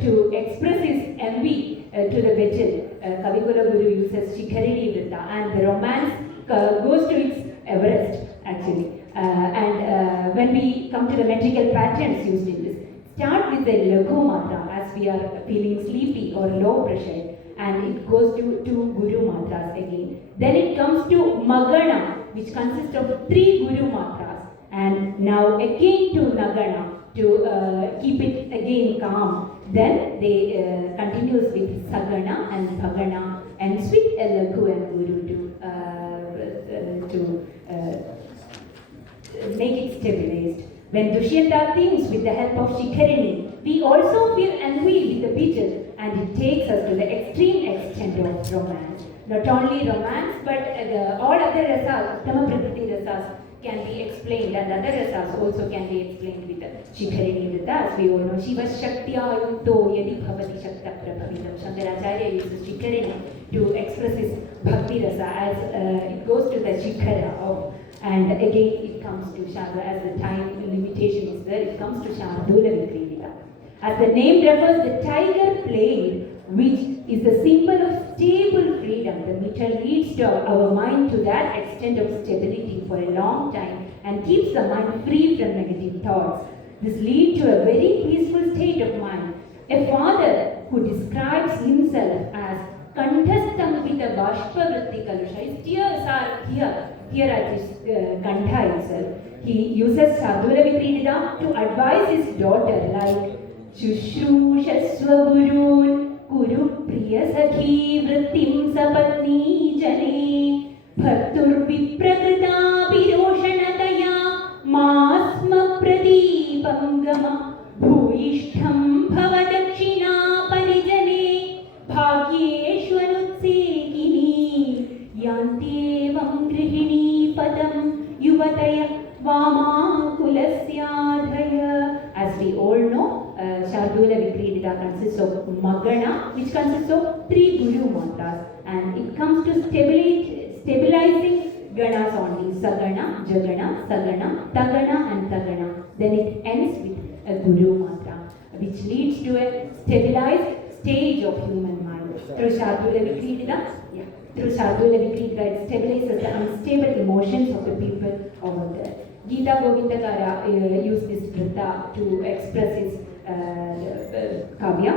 To express his envy to the vigil, Kavikula Guru uses Shikarini Vritta, and the romance goes to its Everest actually. And when we come to the metrical patterns used in this, start with the Laghu mantra as we are feeling sleepy or low pressure, and it goes to 2 Guru mantras again. Then it comes to Magana, which consists of 3 Guru mantras, and now again to Nagana to keep it again calm. Then they continues with Sagana and Bhagana and with Laghu and Guru to make it stabilized. When Dushyanta thinks with the help of Shikarini, we also feel envy with the beetle, and it takes us to the extreme extent of romance. Not only romance, but all other rasas, Uttama Prakriti rasas, can be explained, and other rasas also can be explained with Shikarini Vritta. As we all know, Shiva Shaktya Yukto Yadi Bhavati Shakta Prabhavitam. Shankaracharya uses Shikarini to express his Bhakti Rasa as it goes to the Shikara of, and again it comes to Shanga, as the time limitation is there, it comes to Shardula Vikrivita. As the name refers, the tiger played, which is the symbol of stable freedom. The meter leads to our mind to that extent of stability for a long time and keeps the mind free from negative thoughts. This leads to a very peaceful state of mind. A father who describes himself as Kanthastam with a Bashpavritti Kalusha. His tears are here at his Kantha itself. He uses Shardula Vikridita to advise his daughter like Shushrusha Gurun Guru Priya Sakhi Vrittim Sapatni Jane Bhartur Viprakrita Piroshanataya Masma Pradipam Gama Bhuishtham Bhavadakshina Parijane Bhagyeshwanutsekini Yantevam Grihini Padam Yuvataya Vamakulasya. As we all know, Shardula Vikridita consists of Magana, which consists of 3 Guru mantras, and it comes to stabilizing ganas only: Sagana, Jagana, Sagana, Tagana, and Tagana. Then it ends with a Guru mantra, which leads to a stabilized stage of human mind. Through Shardula Vikridita, it stabilizes the unstable emotions of the people over there. Gita Govindakara used this vrita to express his kavya,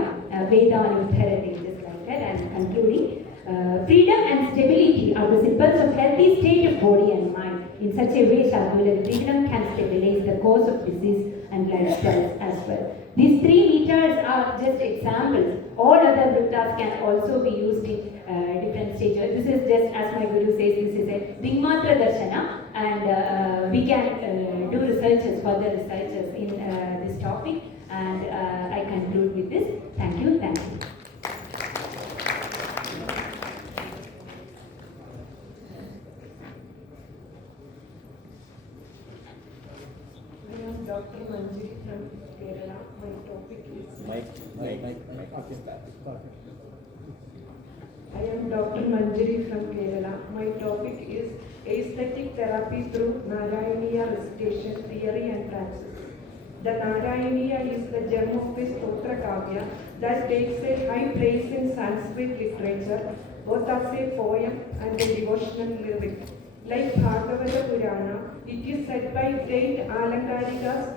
Vedanuttharati, just like that, and concluding, freedom and stability are the symbols of healthy state of body and mind. In such a way, Shardula Vikridita can stabilize the cause of disease and lifestyles as well. These 3 meters are just examples. All other vritas can also be used in different stages. This is just, as my Guru says, this is a Dingmatra Darshana, and we can do further researches in this topic, and I conclude with this. Thank you. I am Dr. Manjari from Kerala. My topic is I am Dr. Manjari from Kerala. My topic is aesthetic therapy through Narayaniya recitation, theory and praxis. The Narayaniya is the gem of this Stotra Kavya that takes a high place in Sanskrit literature, both as a poem and a devotional lyric. Like Bhagavata Purana, it is said by great Alankarikas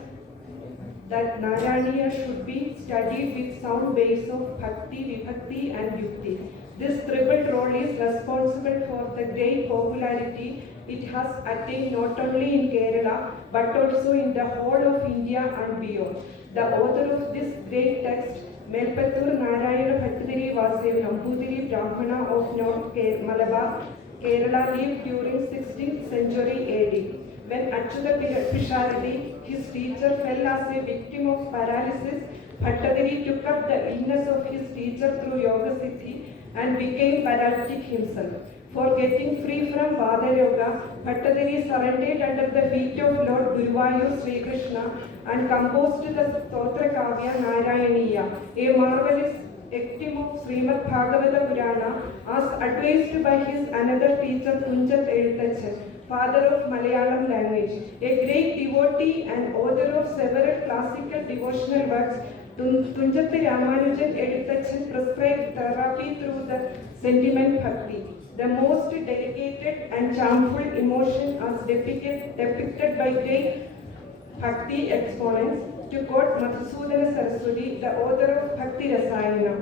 that Narayaniya should be studied with sound base of Bhakti, Vibhakti and Yukti. This triple role is responsible for the great popularity it has attained not only in Kerala but also in the whole of India and beyond. The author of this great text, Melpattur Narayana Bhattadiri, was a Nambudiri Brahmana of North Malabar, Kerala, lived during 16th century AD. When Achyuta Pisharadi, his teacher, fell as a victim of paralysis, Bhattadiri took up the illness of his teacher through Yoga Siddhi and became paralytic himself. For getting free from Vada Yoga, Bhattadiri surrendered under the feet of Lord Guruvayur Sri Krishna and composed the Stotra Kavya Narayaniya, a marvelous victim of Srimad Bhagavata Purana, as advised by his another teacher Tunjat Edutachan, father of Malayalam language. A great devotee and author of several classical devotional works, Tunjat Ramanujan Edutachan prescribed therapy through the sentiment bhakti, the most delicated and charmful emotion as depicted by great bhakti exponents. To quote Madhusudana Saraswati, the author of Bhakti Rasayana.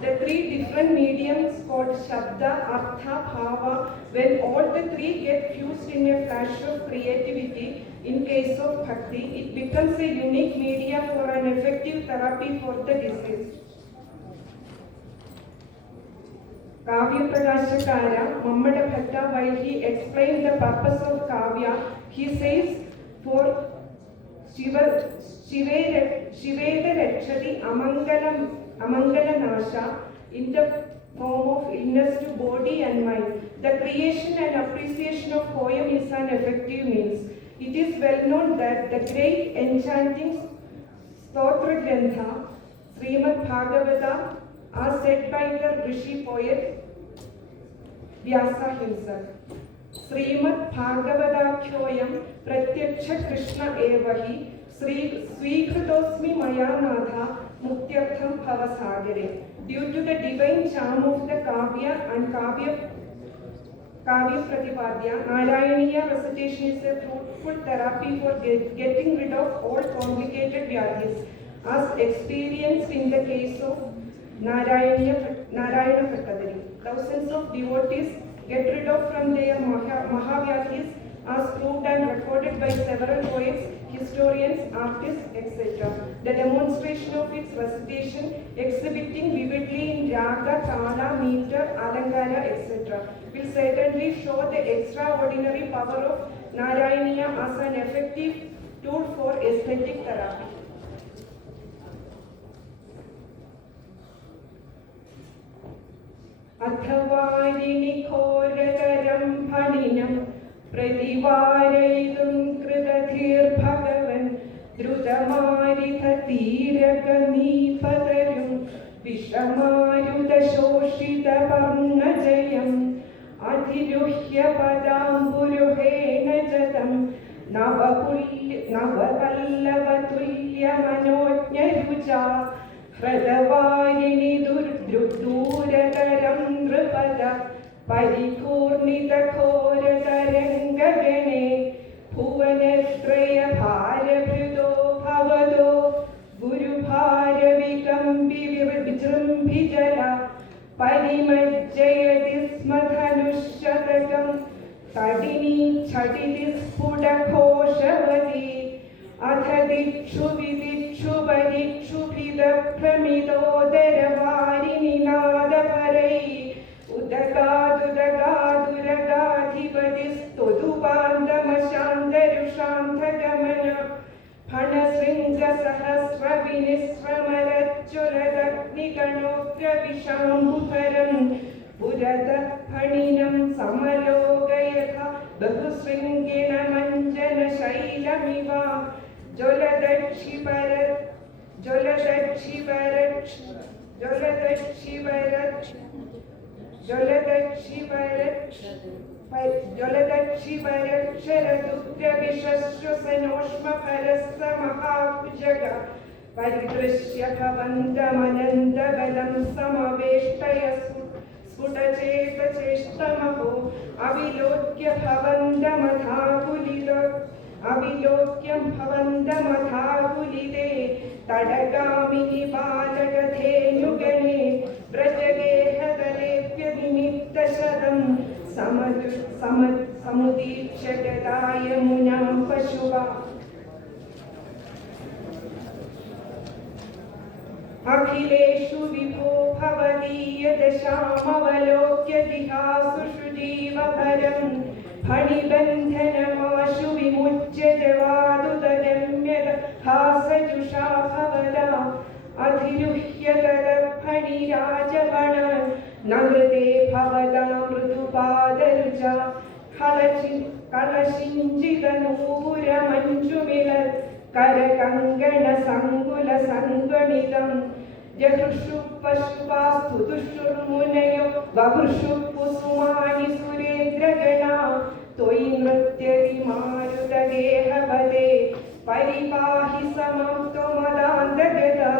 The 3 different mediums called Shabda, Artha, Bhava, when all the 3 get fused in a flash of creativity, in case of Bhakti, it becomes a unique medium for an effective therapy for the disease. Kavya Prakashakara, Mammada Bhatta, while he explained the purpose of Kavya, he says, for Shiveda Rakshati Amangala Nasha, in the form of illness to body and mind. The creation and appreciation of poem is an effective means. It is well known that the great enchanting Stotra Grantha, Srimad Bhagavata, are said by the Rishi poet Vyasa himself. Srimad Bhagavadakyoyam Pratyaksha Krishna Evahi Svikritosmi Maya Natha Muktyartham Bhavasagare. Due to the divine charm of the Kavya and Kavya Pratipadya, Narayaniya recitation is a fruitful therapy for getting rid of all complicated vyadhis. as experienced in the case of Narayana Bhattadari. Thousands of devotees get rid of from their Mahavyakis as proved and recorded by several poets, historians, artists, etc. The demonstration of its recitation, exhibiting vividly in raga, tala, meter, alankara, etc., will certainly show the extraordinary power of Narayaniya as an effective tool for aesthetic therapy. अथवारिणि घोरतरं फणिनं प्रतिवारयितुं कृतधीर्भगवन् द्रुतमारिततीरगमीपतरुं विषमारुतशोषितपर्णजयम् अधिरुह्य पदाम्बुरुहेण जतं नवपल्लवतुल्यमनोज्ञरुचा हृदवारिणि दूरतरं नृपद परिपूर्णितघोरतरङ्गगणे भुवनत्रयभारभृतो भवदो गुरुभारविकम्बि विजृम्भिजला परिमज्जयति स्म धनुःशतकं तडिनी झटिति स्फुटघोषवती अथ दिक्षु विदिक्षु परिक्षुभिदभ्रमितोदरवारिनिनादपरै उदकादुदकादुरगाधिपतिस्तुतुपान्तमशान्तरुषान्तगमन फणशृङ्गसहस्रविनिस्रमरज्ज्वलदग्निगणोग्रविशाम्बुकरं पुरतः फणिनं समलोकयथा बहुशृङ्गिणमञ्जनशैलमिव ज्वलदक्षिपरक्षरदुग्रविश्वसनोष्मपरस्तमहाभुजग परिदृश्य भवन्तमनन्दबलं समवेष्टय स्फुटचेतचेष्टमहो अविलोक्य भवन्तमथाकुलिते तडगामिनि बालकधेनुगणे व्रजगेहतलेऽप्यविनिक्तशतं समुदीक्ष्य गदायमुनां पशुवा अखिलेषु विभो भवदीयदशामवलोक्य दिहासुषु जीवभरं फणिबन्धनमाशु विमुच्य जवादुदगम्यद हासजुषा भवदा अधिरुह्यतरफणिराजगण नगृते भवदा मृदुपादरुजा कलशिञ्जितनूपुरमञ्जुमिलत् करकङ्गणसङ्कुलसङ्गणितं जहृषु पशुपास्तुतुषुर्मुनयो ववृषु कुसुमानि सुरेन्द्रगणा त्वयि नृत्यति मारुतगेहपदे परिपाहि समं त्वमदान्तगदा.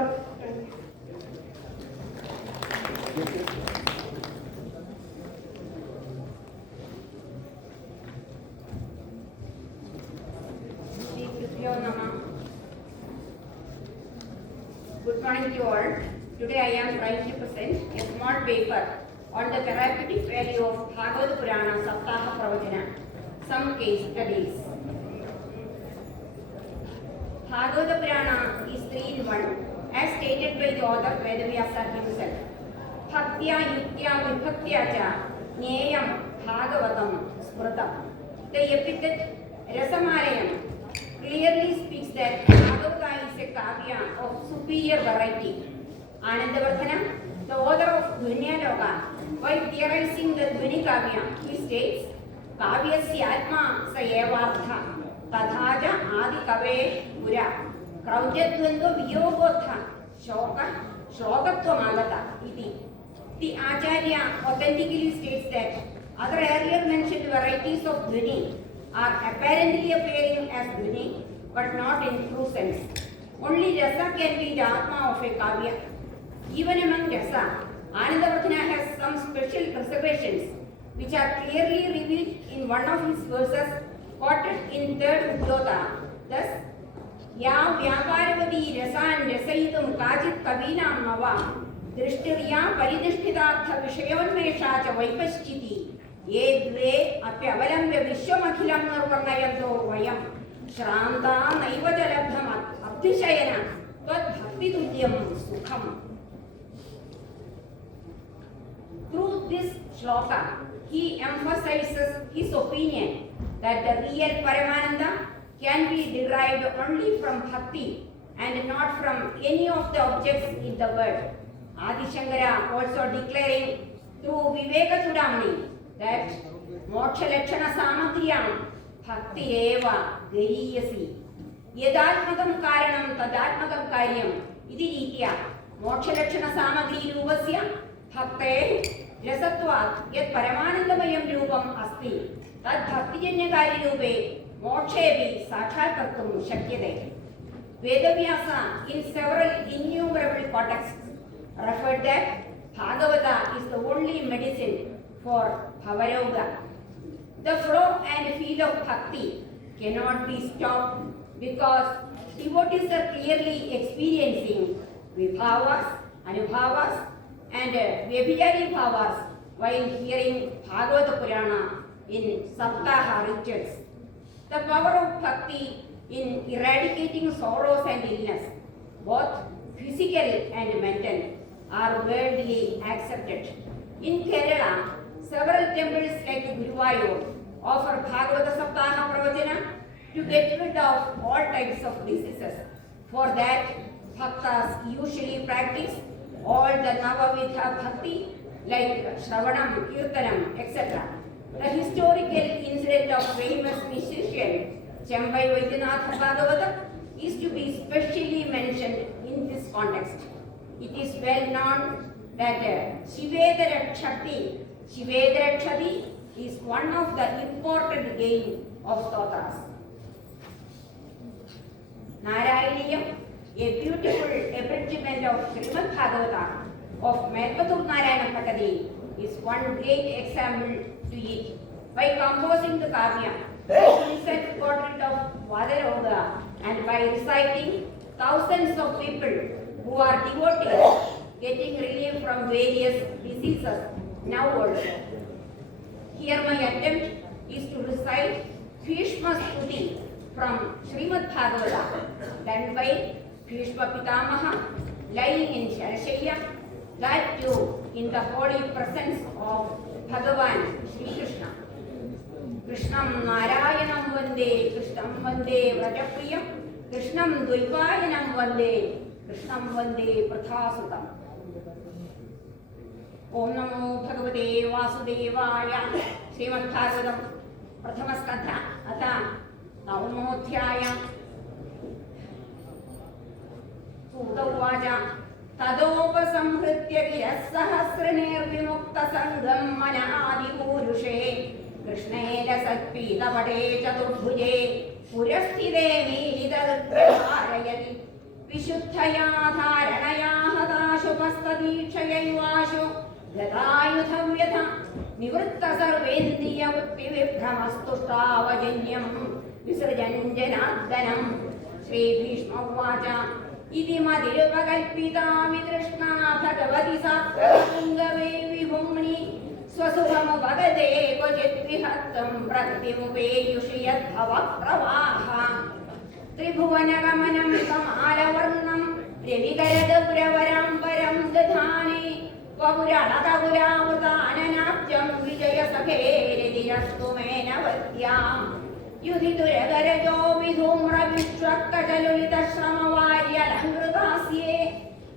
Good morning to all. Today I am trying to present a small paper on the therapeutic value of Bhagavad Purana Saptaha Pravachana. Some case studies. Bhagavad Purana is 3 in 1 as stated by the author Vedavyasa himself. Bhaktya Yuktya Vibhaktya Cha Nyeyam Bhagavatam Smrutam. The epithet Rasamarayam clearly speaks that Bhagavata is a kavya of superior variety. Anandavardhana, the author of Dhvanyaloka, while theorizing the Dhvani kavya, he states, Kavyasya atma sa evartha, tadhaja adi kavesh pura, kraujadvando viyogotha, shoka, shlokatvamagata, iti. The Acharya authentically states that other earlier mentioned varieties of Dhvani are apparently appearing as Dhvani, but not in true sense. Only Rasa can be the Atma of a Kavya. Even among Rasa, Anandavardhana has some special reservations which are clearly revealed in one of his verses quoted in 3rd Uddhota. Thus, या व्यापारवती रसान् रसयितुं काचित् कवीनां नवा दृष्टिर्या परिनिष्ठितार्थविषयोन्मेषा च वैपश्चिति ये द्वे अप्यवलम्ब्य विश्वमखिलं निर्वर्णयन्तो वयं श्रान्ता नैव च लब्धम् अतिशयेन त्वद्भक्तितुल्यं सुखम्. Through this shloka, he emphasizes his opinion that the real Paramananda can be derived only from bhakti and not from any of the objects in the world. Adi Shankara also declaring through Viveka Chudamani that moksha lakshana samagriyam bhakti eva gariyasi yadatmakam karanam tadatmakam karyam iti ritya moksha lakshana samagri rupasya bhakte रसत्वात् यत् परमानन्दमयं रूपम् अस्ति तद् भक्तिजन्यकार्यरूपे मोक्षेऽपि साक्षात्कर्तुं शक्यते. Vedavyasa in several innumerable contexts referred that Bhagavata is the only medicine for Bhavaroga. The flow and feel of bhakti cannot be stopped because devotees are clearly experiencing vibhavas, anubhavas and Vyabhijari Bhavas while hearing Bhagavata Purana in Saptaha rituals. The power of bhakti in eradicating sorrows and illness, both physical and mental, are widely accepted. In Kerala, several temples like Guruvayur offer Bhagavata Saptaha Pravachana to get rid of all types of diseases. For that, bhaktas usually practice all the Navavidha Bhakti like Shravanam, Kirtanam, etc. The historical incident of famous musician Chambai Vaidyanatha Bhagavata is to be specially mentioned in this context. It is well known that Shivedara Shakti is one of the important gain of Stotas. Narayaniyam, a beautiful abridgment of Srimad Bhagavata of Merpatur Narayana Patadi, is one great example to it. By composing the Kavya, Upanishad portrait of Vadaroga, and by reciting thousands of people who are devotees getting relief from various diseases now also. Here my attempt is to recite Bhishma Stuti from Srimad Bhagavata, done by Bhishma Pitamaha, lying in Sharashaya, that too in the holy presence of Bhagavan Sri Krishna. Krishnam Narayanam Vande, Krishnam Vande Vrajapriyam, Krishnam Dvaipayanam Vande, Krishnam Vande Prathasutam. Om Namo Bhagavate Vasudevaya. Srimad Bhagavatam Prathamaskanha Atha Navamodhyaya. Sudavaja Tadopasamhritya Sahasranirvimuktasangam Manadi Purushe Krishnela Satpita Vade Chaturbhuje Purasthide Milidadharayati Vishuddhaya Dharanaya Hadashupastadikshayayvashu Yadayuthavyatha Nivritta Sarvendriya Vutti Vibhramastushravajanyam Visrajanjanaddanam Shri Bhishma Vacha Iti Madhirvakalpita Vidrishna Bhagavati Sattva Vibhumni Swasubhamu Bhagade Kvachit Vihattam Pratimupeyushiyat Bhava Pravaha Tribhuvanaгаmanam Kamalavarnam Revigaradavuravarambaram Dadhani Vavuralakavuramutananabjam Vijaya Sakherediyastu Menavatyam Yudhituragarajo Vidhumra Vishwakkajalulita Shramavaarya Langrudasye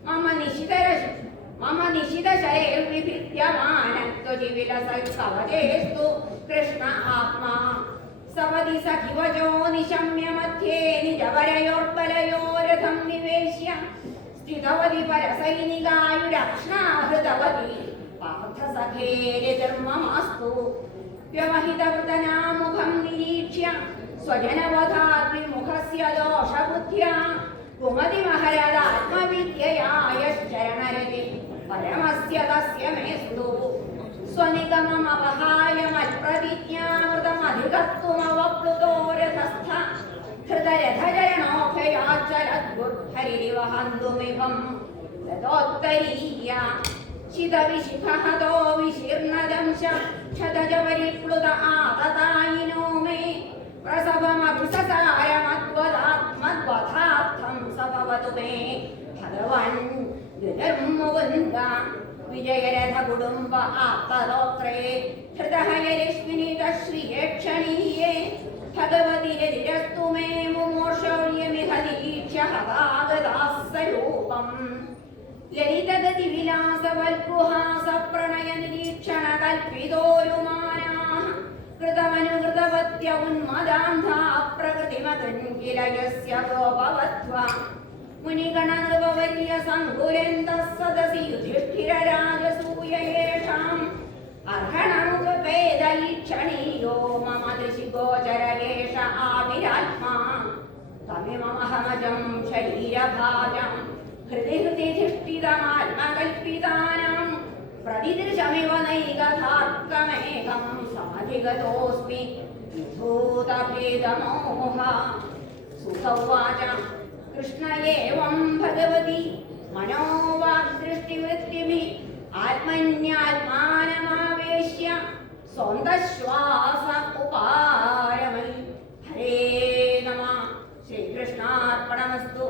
Mama Nishita Sharer Vipityamanatto Jivilasal Kavajestu Krishna Atma Savadi Sakhivajo Nishamya Madhye Nijavarayorpalayoratham Niveshya Stitavadi Parasainigayudakshna Hritavadi Partha Sakhere Dharmamastu Vyavahita Vrtana Mukham Nirikshya Swajanavadhat Vimukhasya Dosha Buddhya Kumati Maharada Atma Vidyaya Yashcharanarati Paramasya Tasya Mestu Swanigamam Avahaya Matpraditya Mrtam Adhikattuma Vapluto Rathastha हृदयधरणोऽभयाचलद्बुद्धरिवहन्तुमिभं तदोत्तरीया शितविशिखहतो विशीर्णदंश क्षतजपरिप्लुत आततायिनो मे प्रसवमभिससारमद्वदात्मद्वधार्थं सभवतु मे भगवन् गिरिर्मुकुन्द विजयरथ कुटुम्ब आप्तदोत्रे हृदहयरश्मिनितश्रियेक्षणीये भगवति यदिरस्तु मे मुमोर्षौर्यमिह दीक्ष्य हतागदास्वरूपम् ललितगतिविलासवल्गुहासप्रणयनिरीक्षणकल्पितोरुमानाः कृतमनुकृतवत्य उन्मदान्धा प्रकृतिमतन्किल यस्य गोपवत्वा मुनिगणनृपवर्यसङ्कुलेन्दः सदसि युधिष्ठिरराजसूय येषाम् अर्हणमुपवेदईक्षणीयो मम दृशिगोचर एष आविरात्मा तमिममहमजं शरीरभाजं हृदि हृदि धिष्ठितमात्मकल्पितानां प्रतिदृशमिव नैकथार्थमेकं समधिगतोऽस्मि विधूतभेदमोह सुसौवाच कृष्ण एवं भगवती मनोवाग्दृष्टिवृत्तिभिः आत्मन्यात्मानमावेश्य सौन्दश्वास उपारमै हरे नमः श्रीकृष्णार्पणमस्तु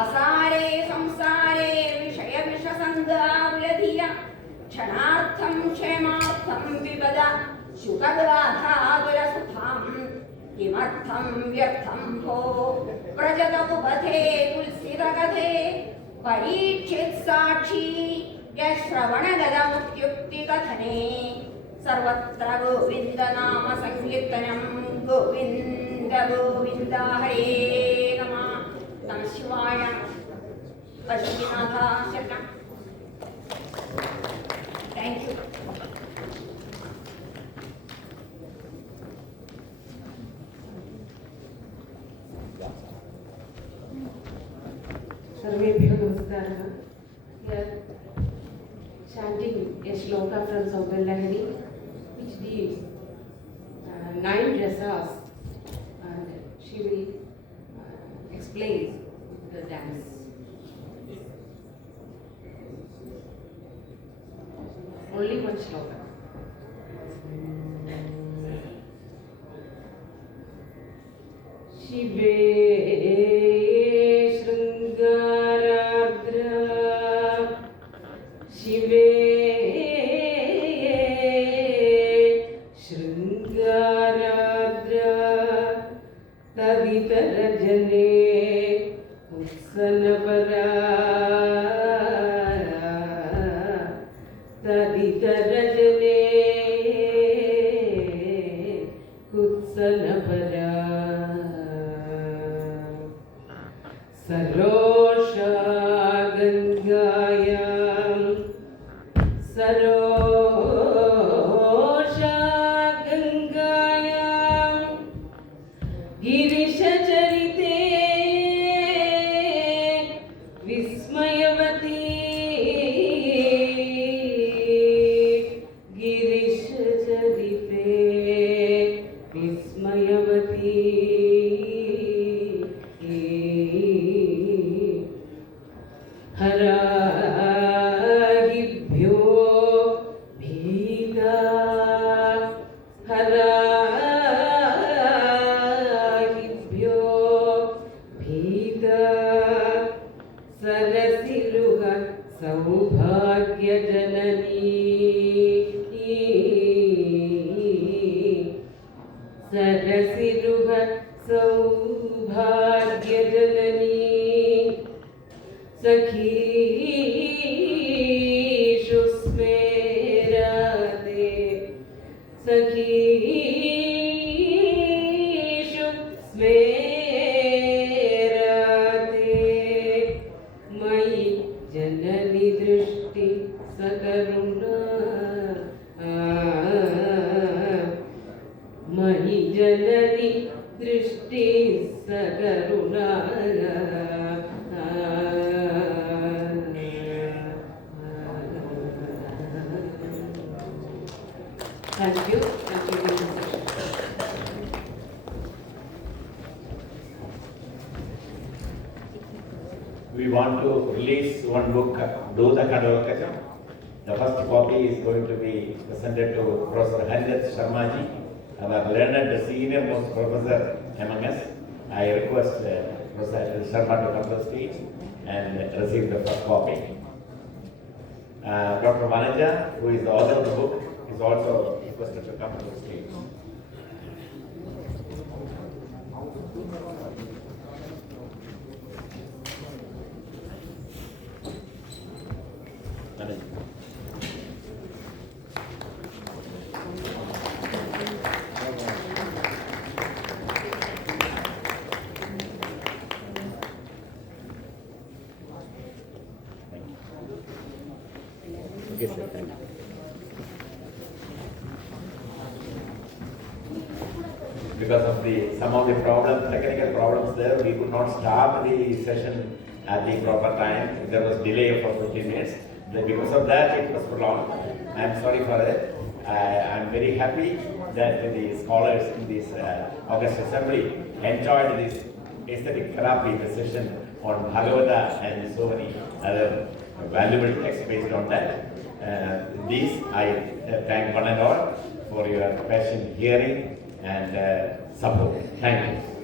असारे संसारे विषयविषसङ्गावुलधिया क्षणार्थं क्षेमार्थं विपद शुकगाधातुलसुखां किमर्थं व्यर्थं भो व्रजतकुपथे कुल्सितकथे परीक्षित् साक्षी यश्रवणगदमुक्त्युक्तिकथने सर्वत्र गोविन्द नाम संकीर्तनं गोविन्द गोविन्द हरे नमः नमः शिवाय पशुपतिनाथ शरणं थैंक यू सर्वेभ्यो नमस्कारः. We are chanting a shloka from Saudalahari which deals 9 rasas and she will explain the dance. Only one shloka. Shive शिवे शृङ्गाराद्र तदितरजने उत्सनपरा तदितरजने उत्सनपरा सरोषा गङ्गायां सरोषा गङ्गायां गिरिशचरिते विस्मयवती गिरिशचरिते विस्मयवती हराहिभ्यो भीता हराहिभ्यो भीता सरसिरुह सौभाग्यजननी सरसिरुह सौभाग्यजननी सखीषु स्मेरते सखीषु स्मेरते मयि जननि दृष्टि सकरुणा मयि जननि दृष्टि सकरुणा Thank you. Thank you. release one book, Do the Kadavakacham. The first copy is going to be presented to Professor Harjat Sharmaji, our learned senior most professor among us. I request Professor Sharma to come to the stage and receive the first copy. Dr. Vanaja, who is the author of the book, is also requested to come to the stage. Vanaja. Okay, sir. Thank you. Because of some of the problems, technical problems there, we could not start the session at the proper time. There was delay for 15 minutes. Because of that, it was prolonged. I am sorry for that. I am very happy that the scholars in this August Assembly enjoyed this aesthetic therapy session on Bhagavata and so many other valuable texts based on that. These I thank one and all for your patient hearing and support. Thank you.